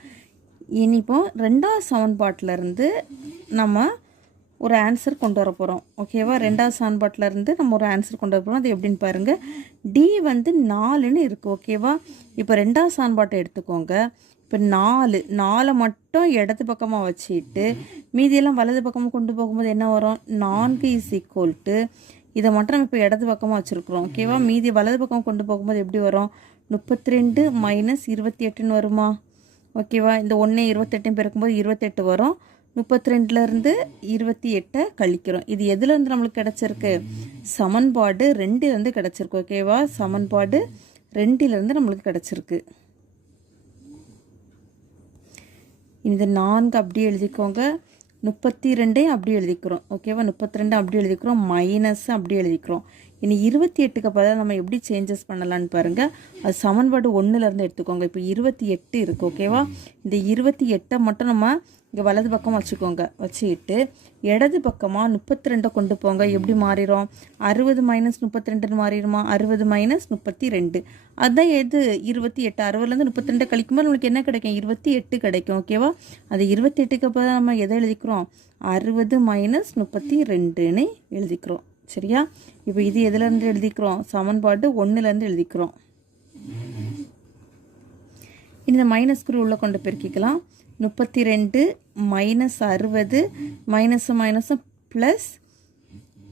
இனி இப்போ ரெண்டாவது சமன்பாட்டிலேருந்து நம்ம ஒரு ஆன்சர் கொண்டு வர போகிறோம். ஓகேவா? ரெண்டாவது சமன்பாட்டிலேருந்து நம்ம ஒரு ஆன்சர் கொண்டு வர போகிறோம். அது எப்படின்னு பாருங்கள். டி வந்து 4ன்னு இருக்குது. ஓகேவா? இப்போ ரெண்டாவது சமன்பாட்டை எடுத்துக்கோங்க. இப்போ 4 மட்டும் இடது பக்கமாக வச்சுட்டு மீதியெல்லாம் வலது பக்கமாக கொண்டு போகும்போது என்ன வரும்? 4 இஸ் ஈக்குவல் டு இதை மட்டும் நம்ம இப்போ இடது பக்கமாக வச்சுருக்குறோம். ஓகேவா? மீதி வலது பக்கம் கொண்டு போகும்போது எப்படி வரும்? 32 மைனஸ் 28ன்னு வருமா? ஓகேவா? இந்த 1 28 பெருக்கும்போது 28 வரும். 32லேருந்து 28 கழிக்கிறோம். இது எதுலேருந்து நம்மளுக்கு கிடச்சிருக்கு? சமன்பாடு 2லேருந்து கிடச்சிருக்கு. ஓகேவா? சமன்பாடு 2லேருந்து நம்மளுக்கு கிடச்சிருக்கு. இந்த 4 அப்படியே எழுதிக்கோங்க. 32 அப்படியே எழுதிக்கிறோம். ஓகேவா? 32 அப்படியே எழுதிக்கிறோம். மைனஸ் அப்படியே எழுதிக்கிறோம். இனி 28க்கு பதிலாக நம்ம எப்படி சேஞ்சஸ் பண்ணலான்னு பாருங்கள். அது சமன்பாடு 1லேருந்து எடுத்துக்கோங்க. இப்போ 28 இருக்குது. ஓகேவா? இந்த 28 மட்டும் நம்ம இங்கே வலது பக்கம் வச்சுக்கோங்க. வச்சுக்கிட்டு இடது பக்கமாக 32 கொண்டு போங்க. எப்படி மாறிடும்? 60 மைனஸ் 32ன்னு மாறிடுமா? 60 மைனஸ் 32 அதுதான் எது? 28. 60லேருந்து 32 கழிக்கும்போது நம்மளுக்கு என்ன கிடைக்கும்? 28 கிடைக்கும். ஓகேவா? அது 28க்கு பதிலாக நம்ம எதை எழுதிக்கிறோம்? 60 மைனஸ் 32ன்னு எழுதிக்கிறோம். சரியா? இப்போ இது எதுலேருந்து எழுதிக்கிறோம்? சமன்பாடு 1லேருந்து எழுதிக்கிறோம். இந்த மைனஸ் குறி உள்ளே கொண்டு பெருக்கிக்கலாம். 32 மைனஸ் 60 மைனஸும் ப்ளஸ்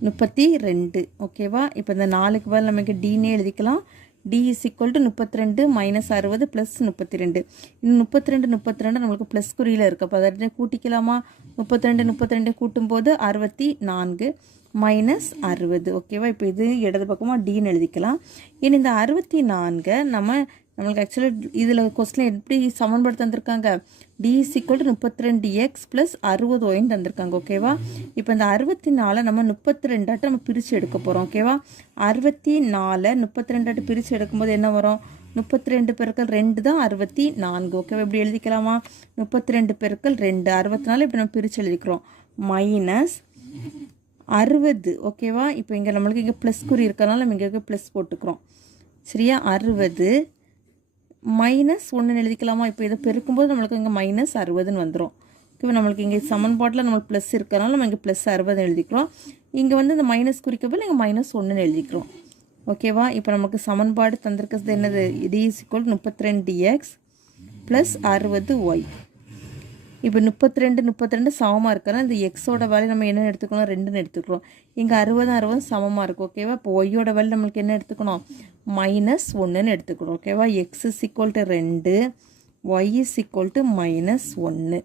32. ஓகேவா? இப்போ இந்த 4க்கு பதில் நமக்கு டின்னே எழுதிக்கலாம். D is equal to 32 minus 60 plus 32. இன்னும் 32 நம்மளுக்கு ப்ளஸ் குறியில் இருக்குது. அப்போ அதை கூட்டிக்கலாமா? 32 கூட்டும்போது 64 மைனஸ் 60. ஓகேவா? இப்போ இது இடது பக்கமாக டின்னு எழுதிக்கலாம். இனி இந்த 64 நம்மளுக்கு ஆக்சுவலாக இதில் கொஸ்டின் எப்படி சமன்பாடு தந்திருக்காங்க? D is equal to 32x plus 60y தந்திருக்காங்க. ஓகேவா? இப்போ இந்த 64 நம்ம 32 நம்ம பிரித்து எடுக்க போகிறோம். ஓகேவா? 64 32 பிரித்து எடுக்கும்போது என்ன வரும்? 32 பெருக்கல் 2 தான் 64. ஓகேவா? இப்படி எழுதிக்கலாமா? 32 பெருக்கல் 2 64. இப்படி நம்ம பிரித்து எழுதிக்கிறோம். மைனஸ் 60. ஓகேவா? இப்போ இங்கே நம்மளுக்கு இங்கே ப்ளஸ் குறி இருக்கிறனால நம்ம இங்கே ப்ளஸ் போட்டுக்கிறோம். சரியா? 60 மைனஸ் 1 எழுதிக்கலாமா? இப்போ இதை பெருக்கும்போது நம்மளுக்கு இங்கே மைனஸ் 60ன்னு வந்துடும். ஓகேவா? நம்மளுக்கு இங்கே சமன்பாட்டில் நம்மளுக்கு ப்ளஸ் இருக்கிறனால நம்ம இங்கே ப்ளஸ் 60 எழுதிக்கிறோம். இங்கே வந்து இந்த மைனஸ் குறிக்கப்போ இங்கே மைனஸ் 1 எழுதிக்கிறோம். ஓகேவா? இப்போ நமக்கு சமன்பாடு தந்திருக்கிறது என்னது? D is equal 32x plus 60y. இப்போ 32 சமமாக இருக்கிறனால இந்த எக்ஸோட வேல்யூ நம்ம என்ன எடுத்துக்கணும்? 2ன்னு எடுத்துக்கிறோம். இங்கே 60 சமமாக இருக்கும். ஓகேவா? இப்போ ஒய்யோட வேல்யூ நம்மளுக்கு என்ன எடுத்துக்கணும்? மைனஸ் 1ன்னு எடுத்துக்கணும். ஓகேவா? X is equal to 2, Y is equal to minus 1.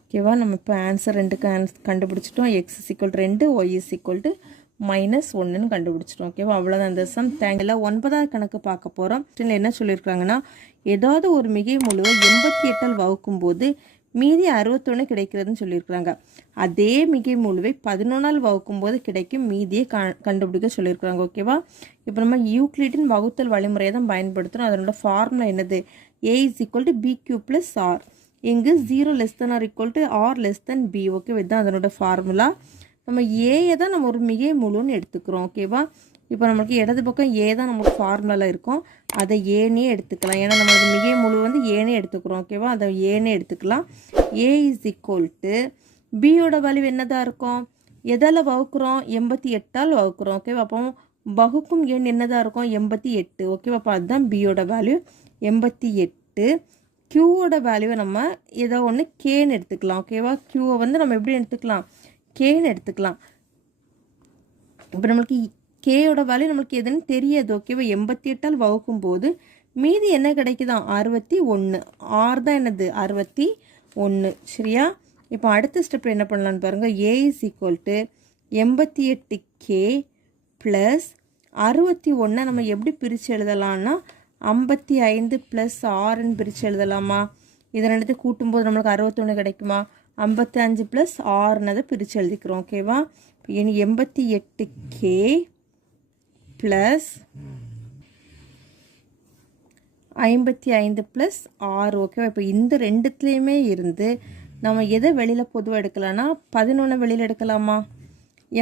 ஓகேவா? நம்ம இப்போ ஆன்சர் 2க்கு கண்டுபிடிச்சிட்டோம். X is equal to 2, Y is equal to minus 1ன்னு கண்டுபிடிச்சிட்டோம். ஓகேவா? அவ்வளோதான் இந்த சம். தேங்க்ல 9வது கணக்கு பார்க்க போகிறோம். என்ன சொல்லியிருக்காங்கன்னா, ஏதாவது ஒரு மிகை முழுவை 88ஆல் வகுக்கும் போது மீதி 61 கிடைக்கிறதுன்னு சொல்லியிருக்கிறாங்க. அதே மிகை முழுவை 11ஆல் வகுக்கும் போது கிடைக்கும் மீதியை கண்டுபிடிக்க சொல்லியிருக்கிறாங்க. ஓகேவா? இப்போ நம்ம யூக்ளிடின் வகுத்தல் வழிமுறையை தான் பயன்படுத்துகிறோம். அதனோட ஃபார்முலா என்னது? A is equal to B Q plus R. இங்கு 0 less than R equal to R less than B. ஓகேவா? இதுதான் அதனோட ஃபார்முலா. நம்ம ஏயை தான் நம்ம ஒரு மிகை முழுன்னு எடுத்துக்கிறோம். ஓகேவா? இப்போ நம்மளுக்கு இடது பக்கம் ஏ தான் நமக்கு ஃபார்முலாவில் இருக்கும். அதை ஏனே எடுத்துக்கலாம். ஏன்னா நம்மளுக்கு மிகை முழு வந்து ஏனே எடுத்துக்கிறோம். ஓகேவா? அதை ஏனே எடுத்துக்கலாம். ஏ இஸ் ஈக்குவல் டு பியோட வேல்யூ என்னதான் இருக்கும்? எதால் வகுக்கிறோம்? 88ஆல் வகுக்கிறோம். ஓகேவா? அப்போ வகுக்கும் எண் என்னதான் இருக்கும்? 88. ஓகேவா? அப்போ அதுதான் பியோட வேல்யூ 88. கியூவோட வேல்யூவை நம்ம ஏதோ ஒன்று கேன்னு எடுத்துக்கலாம். ஓகேவா? கியூவை வந்து நம்ம எப்படி எடுத்துக்கலாம்? கேன்னு எடுத்துக்கலாம். இப்போ நம்மளுக்கு கேயோட வேல்யூ நம்மளுக்கு எதுன்னு தெரியாது. ஓகேவா? 88ஆல் வகுக்கும் போது மீதி என்ன கிடைக்குதான்? 61. ஆர் தான் என்னது? 61. சரியா? இப்போ அடுத்த ஸ்டெப் என்ன பண்ணலான்னு பாருங்கள். A is equal to 88k plus 61 நம்ம எப்படி பிரித்து எழுதலாம்னா 55 ப்ளஸ் 6ன்னு பிரித்து எழுதலாமா? இதை ரெண்டு கூட்டும்போது நம்மளுக்கு 61 கிடைக்குமா? 55 ப்ளஸ் 6னதை பிரித்து எழுதிக்கிறோம். ஓகேவா? இனி 88k ப்ளஸ் 55 ப்ளஸ் 6. ஓகேவா? இப்போ இந்த ரெண்டுத்துலேயுமே இருந்து நம்ம எதை வெளியில் பொதுவாக எடுக்கலாம்னா 11 வெளியில் எடுக்கலாமா?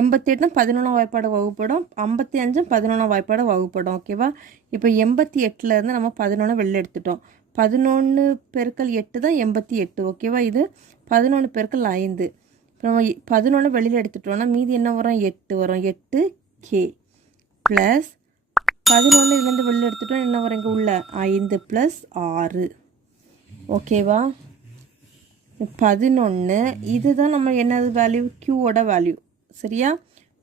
88 11 வாய்ப்பாடு வகுப்படும், 55 11 வாய்ப்பாடு வகுப்படும். ஓகேவா? இப்போ 88லேருந்து நம்ம 11 வெளியில் எடுத்துட்டோம். 11 பெருக்கல் 8 தான் 88 ஓகேவா. இது 11 பெருக்கல் 5. இப்போ நம்ம 11 வெளியில் எடுத்துட்டோம்னா மீதி என்ன வரும் 8 வரும். 8k ப்ளஸ் 11 இதுலேருந்து வெளியில் எடுத்துட்டோம் என்ன வரும் இங்கே உள்ள 5 + 6 ஓகேவா. 11 இதுதான் நம்ம என்னது வேல்யூ க்யூவோட வேல்யூ சரியா.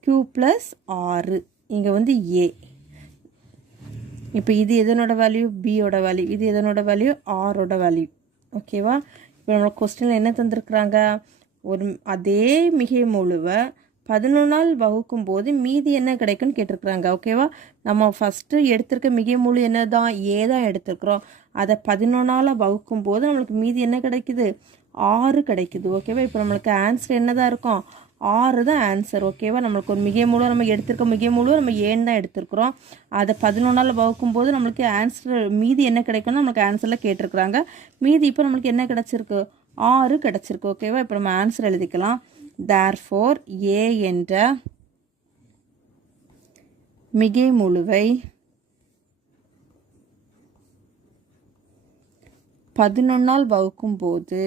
q + 6 இங்கே வந்து a. இப்போ இது எதனோட வேல்யூ பியோட வேல்யூ, இது எதனோட வேல்யூ ஆரோட வேல்யூ ஓகேவா. இப்போ நம்மளோட கொஸ்டினில் என்ன தந்திருக்குறாங்க, ஒரு அதே மிகை முழுவை 11ஆல் வகுக்கும் போது மீதி என்ன கிடைக்குன்னு கேட்டிருக்கிறாங்க ஓகேவா. நம்ம ஃபஸ்ட்டு எடுத்திருக்க மிகை முழு என்ன தான் ஏ தான் எடுத்துருக்குறோம். அதை 11ஆல் வகுக்கும் போது நம்மளுக்கு மீதி என்ன கிடைக்குது 6 கிடைக்குது ஓகேவா. இப்போ நம்மளுக்கு ஆன்சர் என்ன தான் இருக்கும் 6 தான் ஆன்சர் ஓகேவா. நம்மளுக்கு ஒரு மிகை முழு நம்ம எடுத்திருக்க மிகை முழு நம்ம ஏன்னு தான் எடுத்துருக்குறோம். அதை 11ஆல் வகுக்கும் போது நம்மளுக்கு ஆன்சர் மீதி என்ன கிடைக்கும்னு நம்மளுக்கு ஆன்சரில் கேட்டிருக்கிறாங்க. மீதி இப்போ நம்மளுக்கு என்ன கிடச்சிருக்கு 6 கிடச்சிருக்கு ஓகேவா. இப்போ நம்ம ஆன்சர் எழுதிக்கலாம். therefore a என்ற மிகை முழுவை 11ஆல் வகுக்கும் போது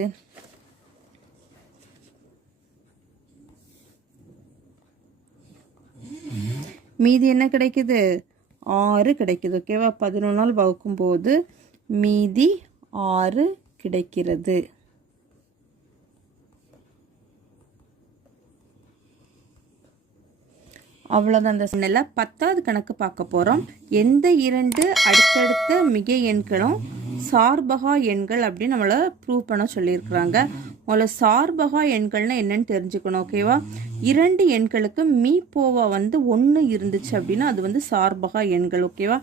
மீதி என்ன கிடைக்குது 6 கிடைக்குது ஓகேவா. 11ஆல் வகுக்கும் போது மீதி 6 கிடைக்கிறது. அவ்வளோதான். அந்த சொன்னல 10வது கணக்கு பார்க்க போகிறோம். எந்த 2 அடுத்தடுத்த மிகை எண்களும் சார்பகா எண்கள் அப்படின்னு நம்மளை ப்ரூவ் பண்ண சொல்லியிருக்கிறாங்க. முதல்ல சார்பகா எண்கள்னால் என்னன்னு தெரிஞ்சுக்கணும் ஓகேவா. 2 எண்களுக்கு மீப்போவா வந்து 1 இருந்துச்சு அப்படின்னா அது வந்து சார்பகா எண்கள் ஓகேவா.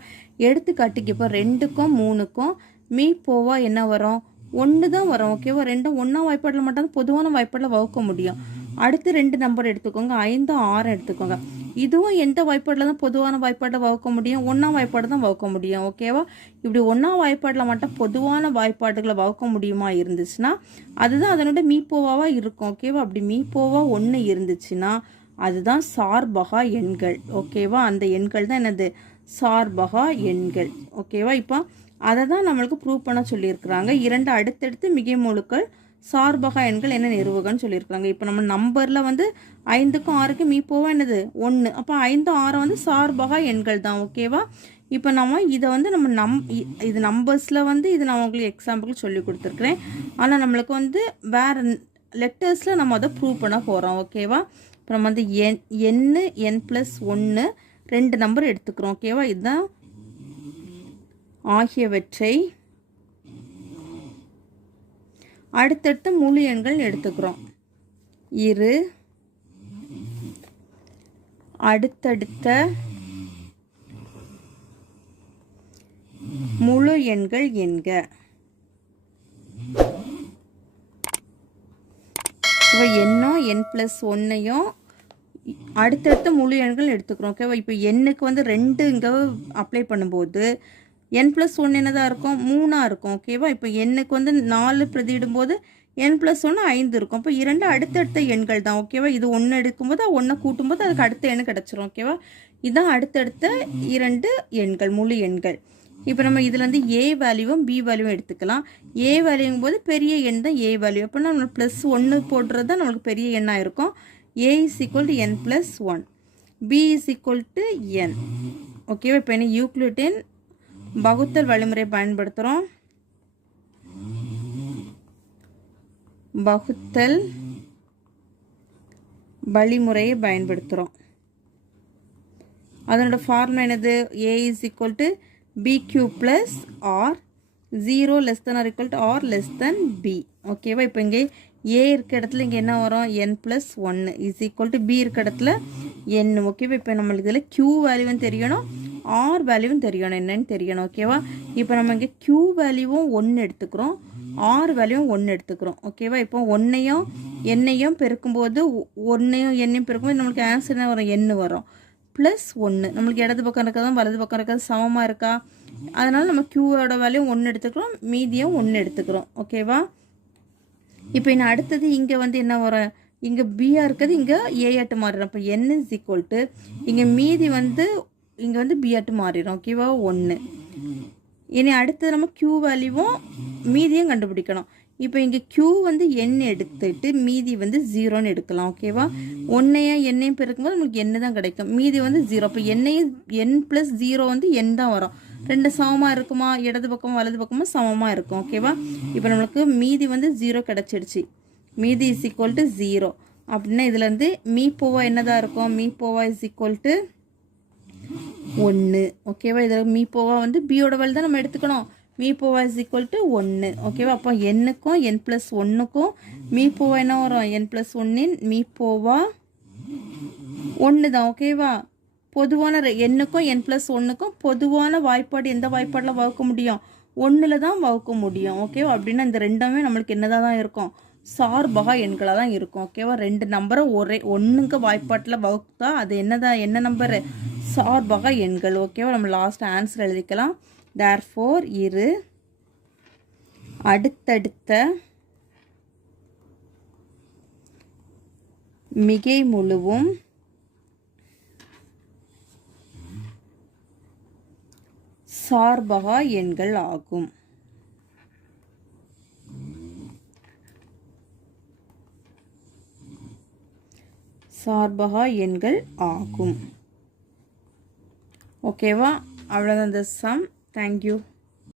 எடுத்துக்காட்டுக்கு இப்போ 2க்கும் 3க்கும் மீப்போவா என்ன வரும் 1 தான் வரும் ஓகேவா. 2ம் 1ஆம் வாய்ப்பாட்டில் மட்டும் பொதுவான வாய்ப்பாட்டில் வகுக்க முடியும். அடுத்து 2 நம்பர் எடுத்துக்கோங்க 5 6 எடுத்துக்கோங்க. இதுவும் எந்த வாய்ப்பாட்டில் தான் பொதுவான வாய்ப்பாட்டை வகுக்க முடியும் 1ஆம் வாய்ப்பாடு தான் வகுக்க முடியும் ஓகேவா. இப்படி 1ஆம் வாய்ப்பாட்டில் மட்டும் பொதுவான வாய்ப்பாடுகளை வகுக்க முடியுமா இருந்துச்சுன்னா அதுதான் அதனோட மீப்போவாக இருக்கும் ஓகேவா. அப்படி மீப்போவா 1 இருந்துச்சுன்னா அதுதான் சார்பகா எண்கள் ஓகேவா. அந்த எண்கள் தான் என்னது சார்பகா எண்கள் ஓகேவா. இப்போ அதை தான் நம்மளுக்கு ப்ரூவ் பண்ண சொல்லியிருக்கிறாங்க. 2 அடுத்தடுத்து மிகை முழுக்கள் சார்பகா எண்கள் என்ன நிறுவுகன்னு சொல்லியிருக்காங்க. இப்போ நம்ம நம்பரில் வந்து 5க்கும் 6க்கும் மீப்போவா என்னது 1. அப்போ 5 6 வந்து சார்பகா எண்கள் தான் ஓகேவா. இப்போ நம்ம இதை வந்து நம்ம இது நம்பர்ஸில் வந்து இது நான் உங்களுக்கு எக்ஸாம்பிள் சொல்லி கொடுத்துருக்குறேன். ஆனால் நம்மளுக்கு வந்து வேறு லெட்டர்ஸில் நம்ம அதை ப்ரூவ் பண்ண போகிறோம் ஓகேவா. இப்போ நம்ம வந்து n+1 2 நம்பர் எடுத்துக்கிறோம் ஓகேவா. இதுதான் ஆகியவற்றை அடுத்தடுத்த முழு எண்கள் எடுத்துக்கிறோம். இரு அடுத்தடுத்த முழு எண்கள் என்க. இப்போ n+1 அடுத்தடுத்த முழு எண்கள் எடுத்துக்கிறோம் ஓகேவா. இப்போ எண்ணுக்கு வந்து 2 இங்கே அப்ளை பண்ணும்போது n+1 என்னதான் இருக்கும் 3ஆக இருக்கும் ஓகேவா. இப்போ எண்ணுக்கு வந்து 4 பிரதியிடும்போது n+1 5 இருக்கும். அப்போ 2 அடுத்தடுத்த எண்கள் தான் ஓகேவா. இது 1 எடுக்கும்போது 1 கூட்டும்போது அதுக்கு அடுத்த எண்ணு கிடச்சிரும் ஓகேவா. இதுதான் அடுத்தடுத்த 2 எண்கள் முழு எண்கள். இப்போ நம்ம இதில் வந்து a வேல்யூவும் b வேல்யூவும் எடுத்துக்கலாம். a வேல்யூங்கும் போது பெரிய எண் தான் a வேல்யூ. அப்போ நம்ம +1 போடுறது தான் நம்மளுக்கு பெரிய எண்ணாக இருக்கும். a = n+1 b = n ஓகேவா. இப்போ என்ன யூக்ளிடின் வகுத்தல் வழிமுறை பயன்படுத்துகிறோம். வகுத்தல் வழிமுறையை பயன்படுத்துகிறோம். அதனோட ஃபார்முலா என்னது a = bq + r 0 r r b ஓகேவா. இப்போ இங்கே a இருக்க இடத்துல இங்கே என்ன வரும் n+1 b இருக்க இடத்துல n ஓகேவா. இப்போ நம்மளுக்கு இதில் q வேல்யூவும் தெரியணும் r வேல்யூவும் தெரியணும் என்னன்னு தெரியணும் ஓகேவா. இப்போ நம்ம இங்கே q வேல்யூவும் 1 எடுத்துக்கிறோம் r வேல்யூவும் 1 எடுத்துக்கிறோம் ஓகேவா. இப்போ 1ஐயும் n பெருக்கும்போது 1ஐயும் n பெருக்கும்போது நம்மளுக்கு ஆன்சர் என்ன வரும் n வரும் +1. நம்மளுக்கு இடது பக்கம் இருக்கிறதும் வலது பக்கம் இருக்கிறது சமமாக இருக்கா. அதனால் நம்ம க்யூவோட வேல்யூ 1 எடுத்துக்கிறோம் மீதியும் 1 எடுத்துக்கிறோம் ஓகேவா. இப்போ இன்னும் அடுத்தது இங்கே வந்து என்ன வரும் இங்கே பியாக இருக்கிறது இங்கே ஏஆட்டு மாறிடும். இப்போ n இங்கே மீதி வந்து இங்கே வந்து பிஆட்டு மாறிடும் ஓகேவா 1. இனி அடுத்து நம்ம q வேல்யூவும் மீதியும் கண்டுபிடிக்கணும். இப்போ இங்கே q வந்து n எடுத்துட்டு மீதி வந்து 0ன்னு எடுக்கலாம். ஓகேவா? 1ஐயும் n பெருக்கும்போது நமக்கு n தான் கிடைக்கும். மீதி வந்து 0. அப்போ n + 0 வந்து n தான் வரும். ரெண்டு சமமாக இருக்குமா? இடது பக்கமும் வலது பக்கமும் சமமாக இருக்கும். ஓகேவா? இப்போ நம்மளுக்கு மீதி வந்து 0 கிடச்சிடுச்சு. மீதி = 0 அப்படின்னா இதுலேருந்து மீ போவா என்னதான் இருக்கும்? மீ போவா = 1. ஓகேவா? இதில் மீ போவா வந்து பியோட வேல்யூ தான் நம்ம எடுத்துக்கணும். மீ போவா = 1. ஓகேவா? அப்போ n-க்கும் n + 1க்கும் மீ போவா என்ன வரும்? n + 1 மீ போவா 1 தான். ஓகேவா? பொதுவான n-க்கும் n + 1க்கும் பொதுவான வாய்ப்பாடு எந்த வாய்ப்பாடில் வகுக்க முடியும்? 1ல் தான் வகுக்க முடியும். ஓகேவா? அப்படின்னா இந்த ரெண்டுமே நம்மளுக்கு என்னதான் தான் இருக்கும்? சார்பக எண்களாக தான் இருக்கும். ஓகேவா? ரெண்டு நம்பரை ஒரே 1ங்க வாய்ப்பாட்டில் வகுத்தா அது என்ன நம்பரு? சார்பக எண்கள். ஓகேவா? நம்ம லாஸ்ட் ஆன்சர் எழுதிக்கலாம். therefore இரு அடுத்தடுத்த மிகை முழுவும் சார்பக எண்கள் ஆகும். சார்பக எண்கள் ஆகும். ஓகேவா? அவ்வளோதான் இந்த சம். தேங்க்யூ.